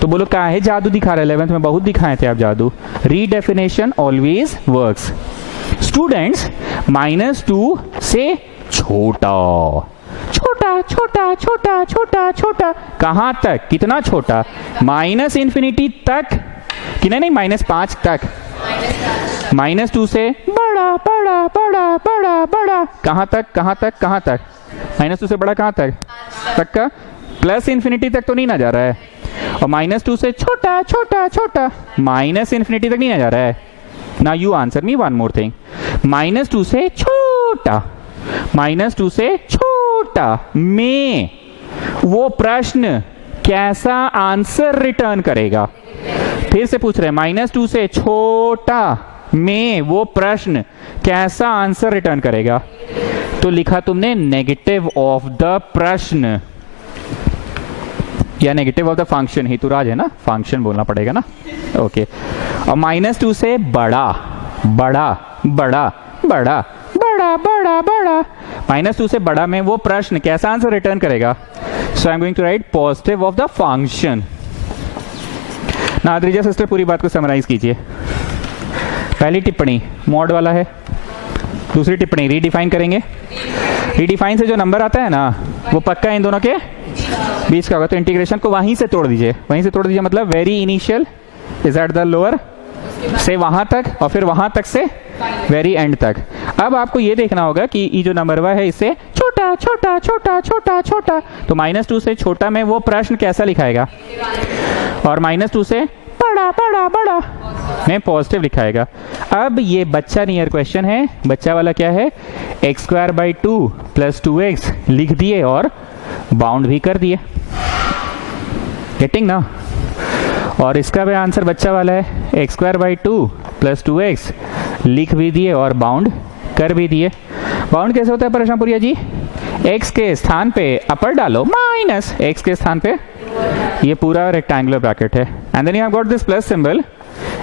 तो बोलो क्या है जादू दिखा रहे? 11th में बहुत दिखाए थे आप जादू। Redefinition always works. स्टूडेंट्स, -2 से छोटा, छोटा छोटा छोटा छोटा छोटा, कहां तक? कितना छोटा? -∞ तक कि नहीं? -5 तक। -2 से बड़ा बड़ा बड़ा बड़ा बड़ा, कहां तक? कहां तक? कहां तक? -2 से बड़ा कहां तक? तक का +∞ तक तो नहीं ना जा रहा है। और -2 से छोटा छोटा छोटा, -∞ तक नहीं ना जा रहा है ना। You answer me one more thing. -2 से छोटा, -2 से छोटा में वो प्रश्न कैसा आंसर रिटर्न करेगा? फिर से पूछ रहे हैं, -2 से छोटा में वो प्रश्न कैसा आंसर रिटर्न करेगा? तो लिखा तुमने नेगेटिव ऑफ द प्रश्न या नेगेटिव ऑफ द फंक्शन। ही तो राज है ना, फंक्शन बोलना पड़ेगा ना। ओके। और -2 से बड़ा बड़ा बड़ा बड़ा बड़ा बड़ा बड़ा, -2 से बड़ा में वो प्रश्न कैसा आंसर रिटर्न करेगा? So I am going to write positive of the function. नादरिजा सिस्टर पूरी बात को समराइज कीजिए। पहली टिप्पणी मॉड वाला है, दूसरी टिप्पणी रीडिफाइन करेंगे। रीडिफाइन से जो नंबर आता है ना वो पक्का इन दोनों के बीच का होगा। तो इंटीग्रेशन को वहीं से तोड़ दीजिए, वहीं से तोड़ दीजिए, मतलब very initial is at the lower से वहां तक, और फिर वहां तक से वेरी एंड तक। अब आपको ये देखना होगा कि ये जो नंबर है इससे छोटा छोटा छोटा छोटा छोटा, तो -2 से छोटा में वो प्रश्न कैसा लिखाएगा? और -2 से बड़ा बड़ा बड़ा में पॉजिटिव लिखाएगा। अब ये बच्चा नियर क्वेश्चन है। बच्चा वाला क्या है? x² + 2x लिख दिए और बाउंड भी कर दिए। गेटिंग ना? और इसका भी आंसर बच्चा वाला है, x² + 2x लिख भी दिए और बाउंड कर भी दिए। बाउंड कैसे होता है परशामपुरिया जी? x के स्थान पे अपर डालो माइनस x के स्थान पे, ये पूरा रेक्टेंगुलर ब्रैकेट है, and then you have got this plus symbol.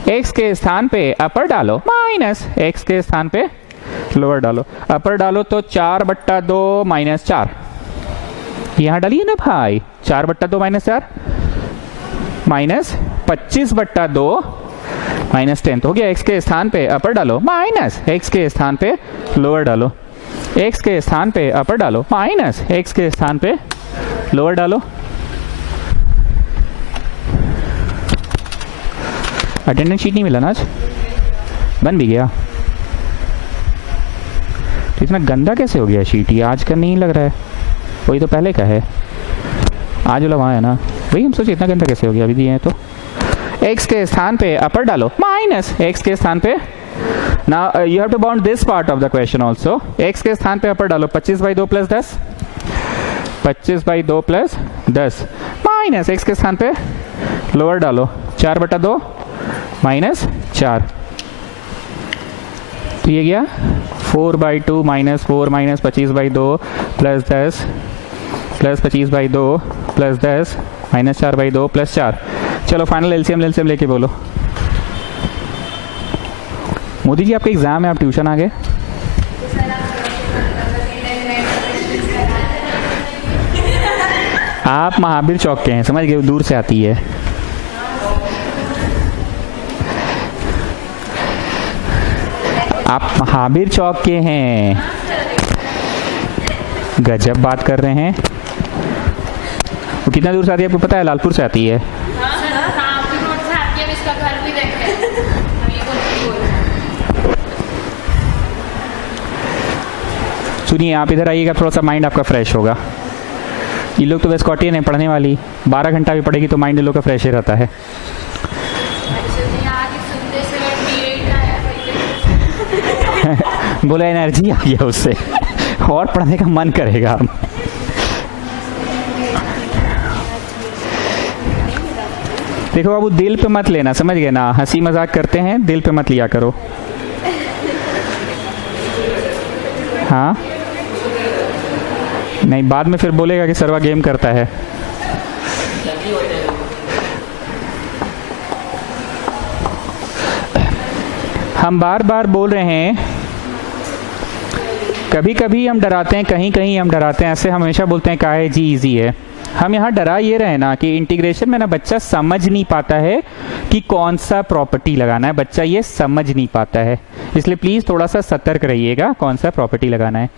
x के स्थान पे अपर डालो माइनस x के स्थान पे लोअर डालो। अपर डालो तो 4/2 - 4, यहां डालिए ना भाई। 4/2 - 4 -25/2 -10, तो हो गया। x के स्थान पे अपर डालो माइनस x के स्थान पे लोअर डालो, x के स्थान पे अपर डालो माइनस x के स्थान पे लोअर डालो। अटेंडेंस शीट नहीं मिला ना आज, बन भी गया। तो इतना गंदा कैसे हो गया शीट? ये आज का नहीं लग रहा है, वही तो पहले का है। आज वाला वहाँ है ना भाई, हम सोचे इतना गंदा कैसे हो गया। अभी दिए हैं तो x के स्थान पे अपर डालो माइनस x के स्थान पे। Now you have to bound this part of the question also. x के स्थान पे अपर डालो 25/2 + 10, 25/2 + 10 माइनस x के स्थान पे लोअर डालो 4/2 - 4, तो ये गया 4/2 minus 4 minus 25/2 plus 10 plus 25/2 plus 10 minus 4/2 plus 4। चलो फाइनल एलसीएम लेके बोलो। मोदी जी आपका एग्जाम है, आप ट्यूशन आ गए? आप महावीर चौक के हैं, समझ गए, दूर से आती है। आप महावीर चौक के हैं, गजब बात कर रहे हैं। वो कितना दूर से आती है आपको पता है? लालपुर से आती है। सुनिए, आप इधर आइएगा, थोड़ा सा माइंड आपका फ्रेश होगा। ये लोग तो बस कॉटियन है पढ़ने वाली, 12 घंटा भी पढ़ेगी तो माइंड इन लोग का फ्रेश ही रहता है। बोला एनर्जी आ गया उससे और पढ़ने का मन करेगा। देखो बाबू, दिल पे मत लेना, समझ गए ना? हंसी मजाक करते हैं, दिल पे मत लिया करो। हाँ, नहीं बाद में फिर बोलेगा कि सरवा गेम करता है। हम बार बार बोल रहे हैं, कभी कभी हम डराते हैं, कहीं कहीं हम डराते हैं। ऐसे हम हमेशा बोलते हैं काहे जी इजी है। हम यहाँ डरा ये रहे ना कि इंटीग्रेशन में ना बच्चा समझ नहीं पाता है कि कौन सा प्रॉपर्टी लगाना है, बच्चा ये समझ नहीं पाता है। इसलिए प्लीज़ थोड़ा सा सतर्क रहिएगा कौन सा प्रॉपर्टी लगाना है।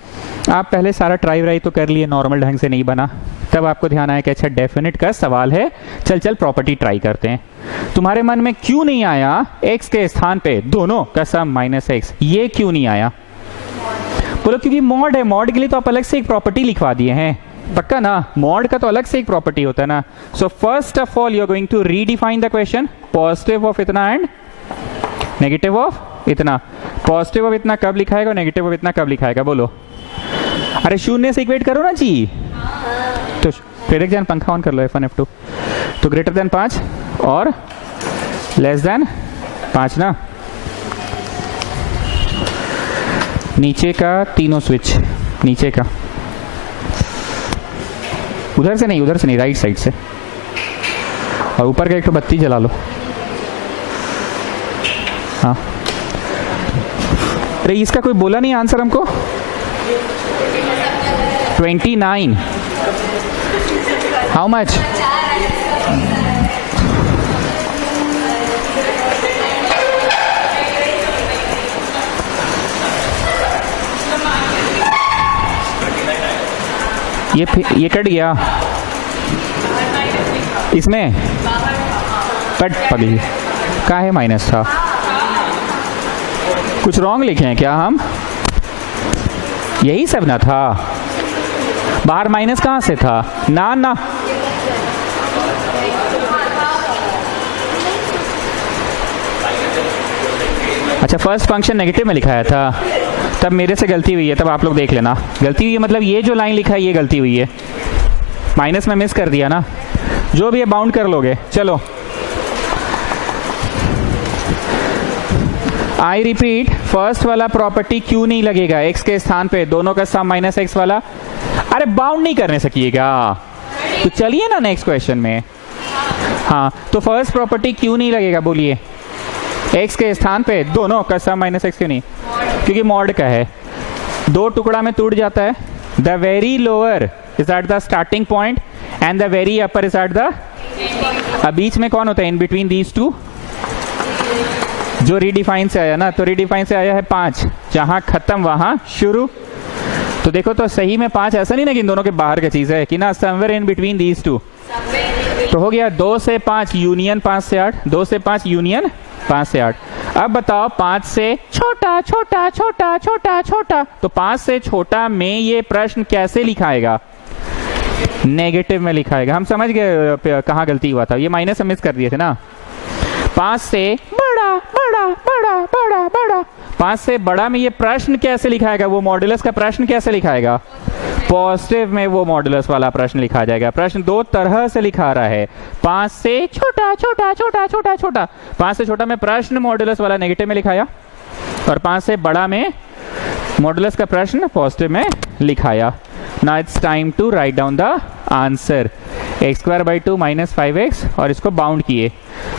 आप पहले सारा ट्राई व्राई तो कर लिए, नॉर्मल ढंग से नहीं बना, तब आपको ध्यान आया कि अच्छा डेफिनेट का सवाल है, चल प्रॉपर्टी ट्राई करते हैं। तुम्हारे मन में क्यों नहीं आया x के स्थान पे दोनों का सम -x? ये क्यों नहीं आया? बोलो क्योंकि मॉड है, मॉड के लिए तो आप अलग से एक प्रॉपर्टी लिखवा दिए हैं, पक्का ना? मॉड का तो अलग से एक प्रॉपर्टी होता है ना। So first of all you are going to redefine the question, positive of इतना एंड नेगेटिव ऑफ इतना। पॉजिटिव ऑफ इतना कब लिखाएगा, नेगेटिव ऑफ इतना कब लिखाएगा? बोलो। अरे शून्य से इक्वेट करो ना जी। तो फिर जान पंखा ऑन कर लो, F1 F2। तो ग्रेटर देन 5 और लेस देन 5 ना। नीचे का तीनों स्विच, नीचे का, उधर से नहीं, राइट साइड से। और ऊपर का एक तो बत्ती जला लो। हाँ, अरे इसका कोई बोला नहीं आंसर हमको। 29। How much? ये कट गया इसमें, कट पड़ी का है, माइनस था। कुछ रॉन्ग लिखे हैं क्या हम? यही सब ना था, बाहर माइनस कहाँ से था? ना अच्छा, फर्स्ट फंक्शन नेगेटिव में लिखाया था, तब मेरे से गलती हुई है, तब आप लोग देख लेना। गलती हुई है मतलब ये जो लाइन लिखा है ये गलती हुई है, माइनस में मिस कर दिया ना। जो भी है बाउंड कर लोगे। चलो आई रिपीट, फर्स्ट वाला प्रॉपर्टी क्यों नहीं लगेगा? x के स्थान पे दोनों का सम -x वाला। अरे बाउंड नहीं करने सकिएगा तो चलिए ना नेक्स्ट क्वेश्चन में। हाँ, तो फर्स्ट प्रॉपर्टी क्यों नहीं लगेगा बोलिए? x के स्थान पे दोनों का सम -x क्यों नहीं? क्योंकि मॉड का है, दो टुकड़ा में टूट जाता है। The very lower is at the starting point and the very upper is at the, अब बीच में कौन होता है? इन बिटवीन दीज टू, जो रीडिफाइन से आया ना, तो रीडिफाइन से आया है 5, जहां खत्म वहां शुरू। तो देखो तो सही में 5 ऐसा नहीं ना कि इन दोनों के बाहर की चीज है कि ना, somewhere in between these two. तो हो गया 2 से 5 यूनियन 5 से 8, 2 से 5 यूनियन 5 से 8। अब बताओ 5 से छोटा छोटा छोटा छोटा छोटा, तो 5 से छोटा में ये प्रश्न कैसे लिखाएगा? नेगेटिव में लिखाएगा। हम समझ गए कहाँ गलती हुआ था, ये माइनस मिस कर दिए थे ना। 5 से बड़ा बड़ा बड़ा बड़ा बड़ा, 5 से बड़ा में ये प्रश्न कैसे लिखाएगा? वो मॉडुलस का प्रश्न कैसे लिखाएगा? पॉजिटिव में वो मॉडुलस वाला प्रश्न लिखा जाएगा। प्रश्न दो तरह से लिखा रहा है, 5 से छोटा छोटा छोटा छोटा छोटा। 5 से छोटा में प्रश्न मॉडुलस वाला नेगेटिव में लिखाया, और 5 से बड़ा में मॉडुलस का प्रश्न पॉजिटिव में लिखाया। Now it's time to write down the answer. X square by 2 minus 5x और इसको बाउंड किए।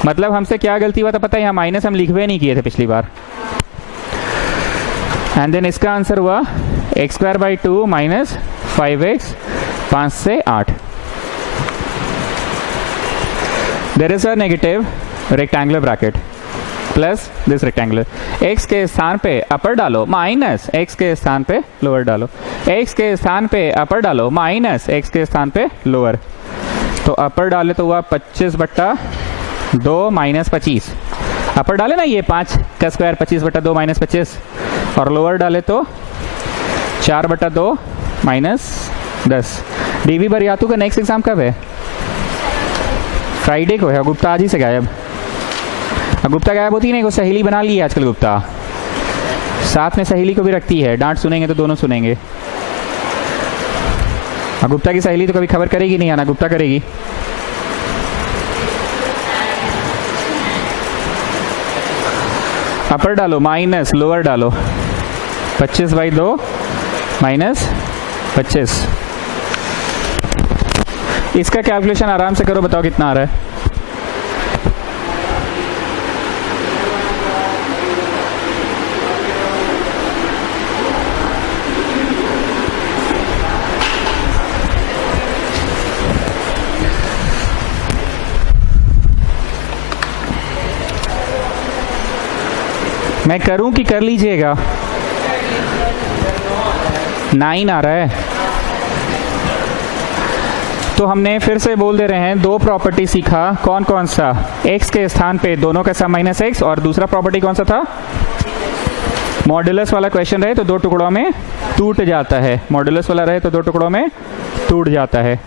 मतलब हमसे क्या गलती हुआ था पता है, यहाँ माइनस हम लिखवे नहीं किए थे पिछली बार। एंड देन इसका आंसर हुआ x square by 2 minus 5x, 5 से 8। There is a negative rectangular bracket plus this rectangular. x के स्थान पे अपर डालो माइनस x के स्थान पे लोअर डालो, x के स्थान पे अपर डालो माइनस x के स्थान पे लोअर। तो अपर डाले तो हुआ 25/2 माइनस 25। अपर डाले ना ये 5 का स्क्वायर 25/2 माइनस 25, और लोअर डाले तो 4/2 माइनस 10। डीवी बरियातू का नेक्स्ट एग्जाम कब है? फ्राइडे को है। गुप्ता आज ही से गायब। गुप्ता गायब होती नहीं को सहेली बना ली है आजकल गुप्ता, साथ में सहेली को भी रखती है। डांट सुनेंगे तो दोनों सुनेंगे। गुप्ता की सहेली तो कभी खबर करेगी नहीं, आना गुप्ता करेगी। अपर डालो माइनस लोअर डालो, 25/2 माइनस 25। इसका कैलकुलेशन आराम से करो, बताओ कितना आ रहा है। मैं करूं कि कर लीजिएगा? 9 आ रहा है। तो हमने फिर से बोल दे रहे हैं, दो प्रॉपर्टी सीखा। कौन कौन सा? x के स्थान पे दोनों का सम माइनस x, और दूसरा प्रॉपर्टी कौन सा था? मॉडुलस वाला क्वेश्चन रहे तो दो टुकड़ों में टूट जाता है। मॉडुलस वाला रहे तो दो टुकड़ों में टूट जाता है।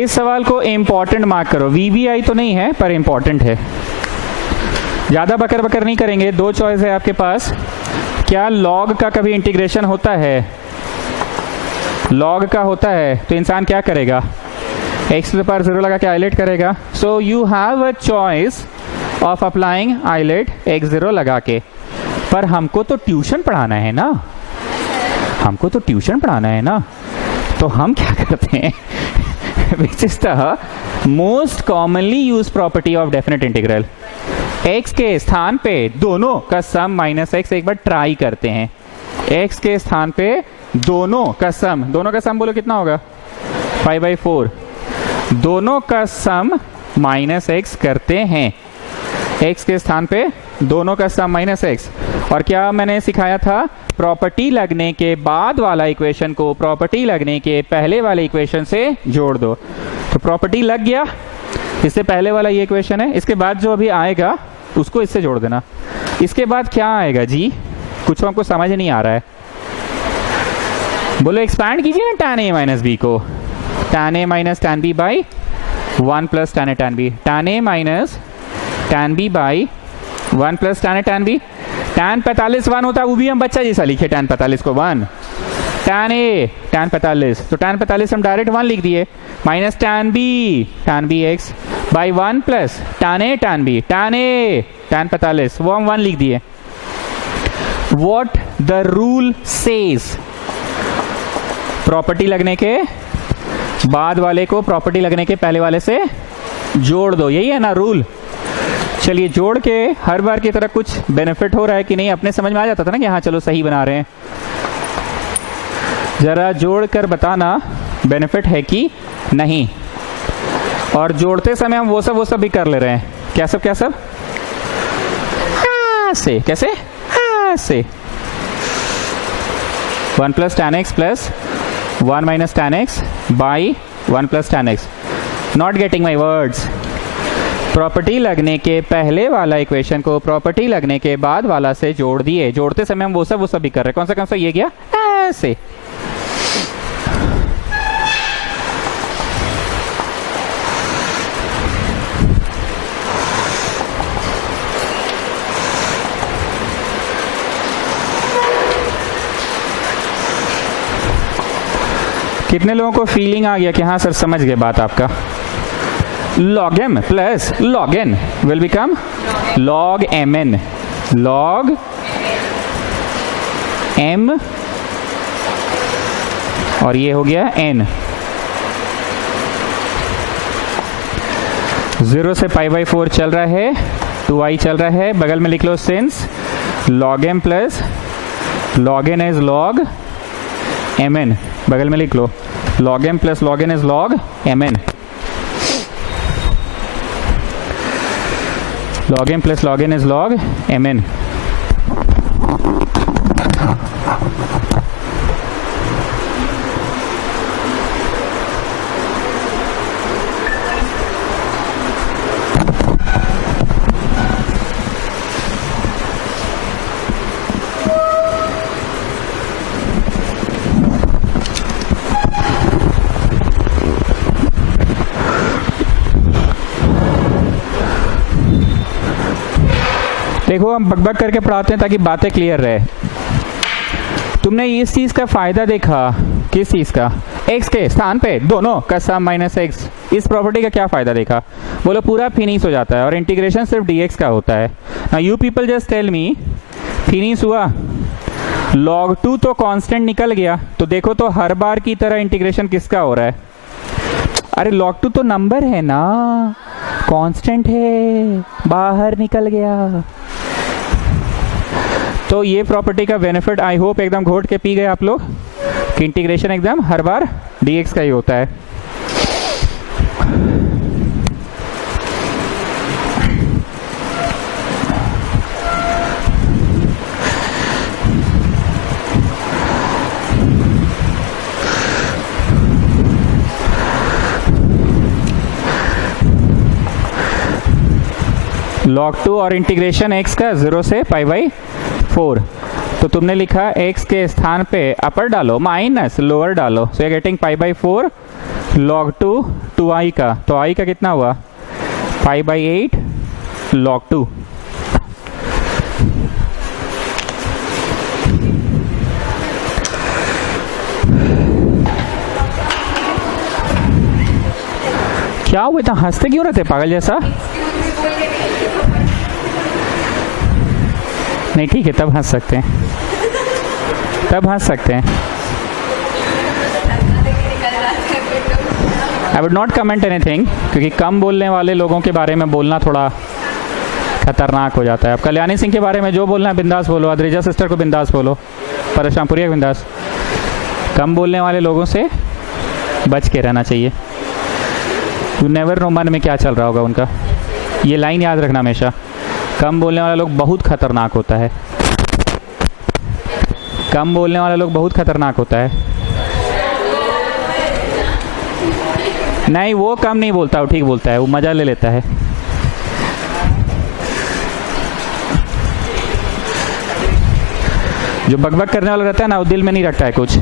इस सवाल को इंपॉर्टेंट मार्क करो। वीवीआई तो नहीं है पर इंपॉर्टेंट है। ज्यादा बकर बकर नहीं करेंगे। दो चॉइस है आपके पास। क्या लॉग का कभी इंटीग्रेशन होता है? लॉग का होता है तो इंसान क्या करेगा? x टू द पावर 0 लगा के आइलेट करेगा। So you have a choice of applying ILATE x0 लगा के। पर हमको तो ट्यूशन पढ़ाना है ना, हमको तो ट्यूशन पढ़ाना है ना। तो हम क्या करते हैं, which is the most commonly used property of definite integral, x के स्थान पे दोनों का सम माइनस x। एक बार ट्राई करते हैं। x के स्थान पे दोनों का सम, दोनों का सम बोलो कितना होगा? 5/4। दोनों का सम माइनस x करते हैं। x के स्थान पे दोनों का सम माइनस x। और क्या मैंने सिखाया था? प्रॉपर्टी लगने के बाद वाला इक्वेशन को प्रॉपर्टी लगने के पहले वाले इक्वेशन से जोड़ दो। तो प्रॉपर्टी लग गया, इससे पहले वाला ये इक्वेशन है। इसके बाद जो अभी आएगा उसको इससे जोड़ देना। इसके बाद क्या आएगा जी? कुछ हमको समझ नहीं आ रहा है। बोलो एक्सपैंड कीजिए ना tan a माइनस बी को। tan a minus tan b by 1 plus tan a tan b। tan a minus tan b by 1 plus tan a tan b। tan 45 1 होता है, वो भी हम बच्चा जैसा लिखे। tan 45 को 1, tan a tan 45, तो tan 45 हम डायरेक्ट 1 लिख दिए। Minus tan b x by 1 plus tan a tan b। tan a tan 45 वो हम 1 लिख दिए। What the rule says, property लगने के बाद वाले को प्रॉपर्टी लगने के पहले वाले से जोड़ दो। यही है ना रूल। चलिए जोड़ के हर बार की तरह कुछ बेनिफिट हो रहा है कि नहीं अपने समझ में आ जाता था ना कि हाँ चलो सही बना रहे हैं। जरा जोड़ कर बताना बेनिफिट है कि नहीं। और जोड़ते समय हम वो सब भी कर ले रहे हैं। क्या सब ऐसे, कैसे ऐसे 1 plus tan x plus 1 minus tan x by 1 plus tan x। Not getting my words. Property लगने के पहले वाला इक्वेशन को प्रॉपर्टी लगने के बाद वाला से जोड़ दिए। जोड़ते समय हम वो सब भी कर रहे हैं। कौन सा ये गया ऐसे। कितने लोगों को फीलिंग आ गया कि हाँ सर समझ गए बात आपका? log m plus log n will become log mn, log m और ये हो गया n। 0 से पाई बाई 4 चल रहा है, 2i चल रहा है, बगल में लिख लो since log m plus log n is log mn, बगल में लिख लो log m plus log n is log mn, log m plus log n is log mn। देखो हम बकबक करके पढ़ाते हैं ताकि बातें क्लियर रहे। तुमने इस चीज का फायदा देखा, किस चीज का? x के स्थान पे दोनों का सम माइनस एक्स, इस प्रॉपर्टी का क्या फायदा देखा? बोलो पूरा फिनिश हो जाता है और इंटीग्रेशन सिर्फ dx का होता है। Now you people just tell me, finish हुआ, log 2 तो कांस्टेंट निकल गया, तो देखो तो हर बार की तरह इंटीग्रेशन किसका हो रहा है? अरे log 2 तो नंबर है ना, कांस्टेंट है, बाहर निकल गया। तो ये प्रॉपर्टी का बेनिफिट आई होप एकदम घोट के पी गए आप लोग कि इंटीग्रेशन एकदम हर बार dx का ही होता है। log 2 और इंटीग्रेशन x का 0 से पाई बाई 4, तो तुमने लिखा x के स्थान पे अपर डालो माइनस लोअर डालो, so you getting pi by 4 log 2 2i का, तो i का कितना हुआ? Pi by 8 log 2। क्या हुआ, इतना हंसते क्यों रहते पागल जैसा? नहीं ठीक है, तब हंस सकते हैं, तब हंस सकते हैं। I would not comment anything, क्योंकि कम बोलने वाले लोगों के बारे में बोलना थोड़ा खतरनाक हो जाता है। अब कल्याणी सिंह के बारे में जो बोलना है बिंदास बोलो, अद्रिजा सिस्टर को बिंदास बोलो, परशामपुरी को बिंदास। कम बोलने वाले लोगों से बच के रहना चाहिए। यू नेवर नो मन में क्या चल रहा होगा उनका, ये लाइन याद रखना हमेशा। कम बोलने वाला लोग बहुत खतरनाक होता है, कम बोलने वाला लोग बहुत खतरनाक होता है। नहीं वो कम नहीं बोलता, वो ठीक बोलता है, वो मजा ले लेता है। जो बकबक करने वाला रहता है ना, वो दिल में नहीं रखता है कुछ।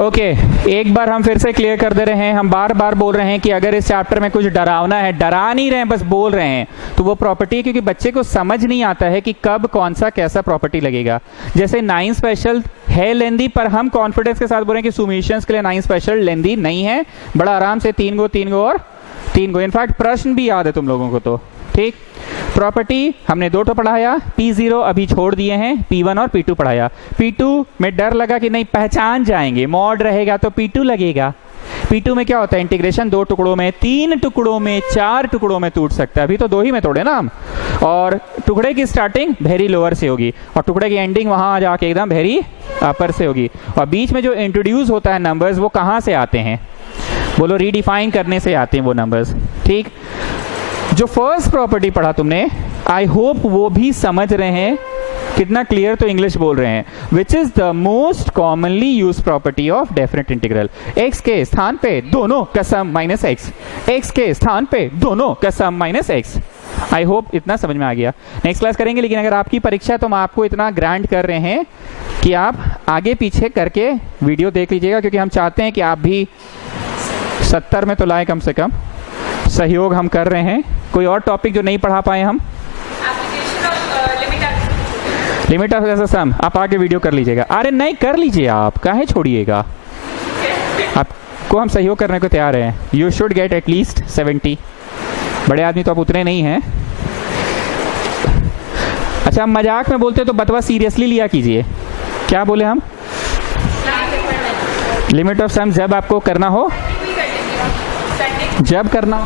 ओके, एक बार हम फिर से क्लियर कर दे रहे हैं, हम बार बार बोल रहे हैं कि अगर इस चैप्टर में कुछ डरावना है, डरा नहीं रहे हैं, बस बोल रहे हैं, तो वो प्रॉपर्टी है, क्योंकि बच्चे को समझ नहीं आता है कि कब कौन सा कैसा प्रॉपर्टी लगेगा। जैसे 9 स्पेशल है लेंदी, पर हम कॉन्फिडेंस के साथ बोल रहे हैं कि सुमेशंस के लिए 9 स्पेशल लेंदी नहीं है, बड़ा आराम से 3 गो 3 गो और 3 गो। इनफैक्ट प्रश्न भी याद है तुम लोगों को, तो ठीक। प्रॉपर्टी हमने 2 तो पढ़ाया, P0 अभी छोड़ दिए हैं, P1 और P2 पढ़ाया। P2 में डर लगा कि नहीं पहचान जाएंगे, मॉड रहेगा तो P2 लगेगा। P2 में क्या होता है, इंटीग्रेशन 2 टुकड़ों में, 3 टुकड़ों में, 4 टुकड़ों में टूट सकता है। अभी तो 2 ही में तोड़े ना हम, और टुकड़े की स्टार्टिंग वेरी लोअर से होगी और टुकड़े की एंडिंग वहां जाके एकदम वेरी अपर से होगी। और बीच में जो इंट्रोड्यूस होता है नंबर्स, वो कहाँ से आते हैं? बोलो रीडिफाइन करने से आते हैं वो नंबर्स, ठीक। जो फर्स्ट प्रॉपर्टी पढ़ा तुमने, आई होप वो भी समझ रहे हैं। कितना क्लियर तो इंग्लिश बोल रहे हैं। विच is the most commonly use property of definite integral? X के स्थान पे दोनों का सम माइनस एक्स, एक्स के स्थान पे दोनों का sum minus x. I hope इतना समझ में आ गया। नेक्स्ट क्लास करेंगे, लेकिन अगर आपकी परीक्षा है तो हम आपको इतना ग्रांट कर रहे हैं कि आप आगे पीछे करके वीडियो देख लीजिएगा, क्योंकि हम चाहते हैं कि आप भी 70 में तो लाए कम से कम। सहयोग हम कर रहे हैं। कोई और टॉपिक जो नहीं पढ़ा पाए हम? लिमिट ऑफ ऐसा सम आप आगे वीडियो कर लीजिएगा। अरे नहीं कर लीजिए, आप काहे छोड़िएगा, आपको हम सहयोग करने को तैयार हैं। You should get at least 70। बड़े आदमी तो आप उतरे नहीं हैं। अच्छा, हम मजाक में बोलते तो बतवा सीरियसली लिया कीजिए। क्या बोले हम? लिमिट ऑफ सम जब आपको करना हो, जब करना हो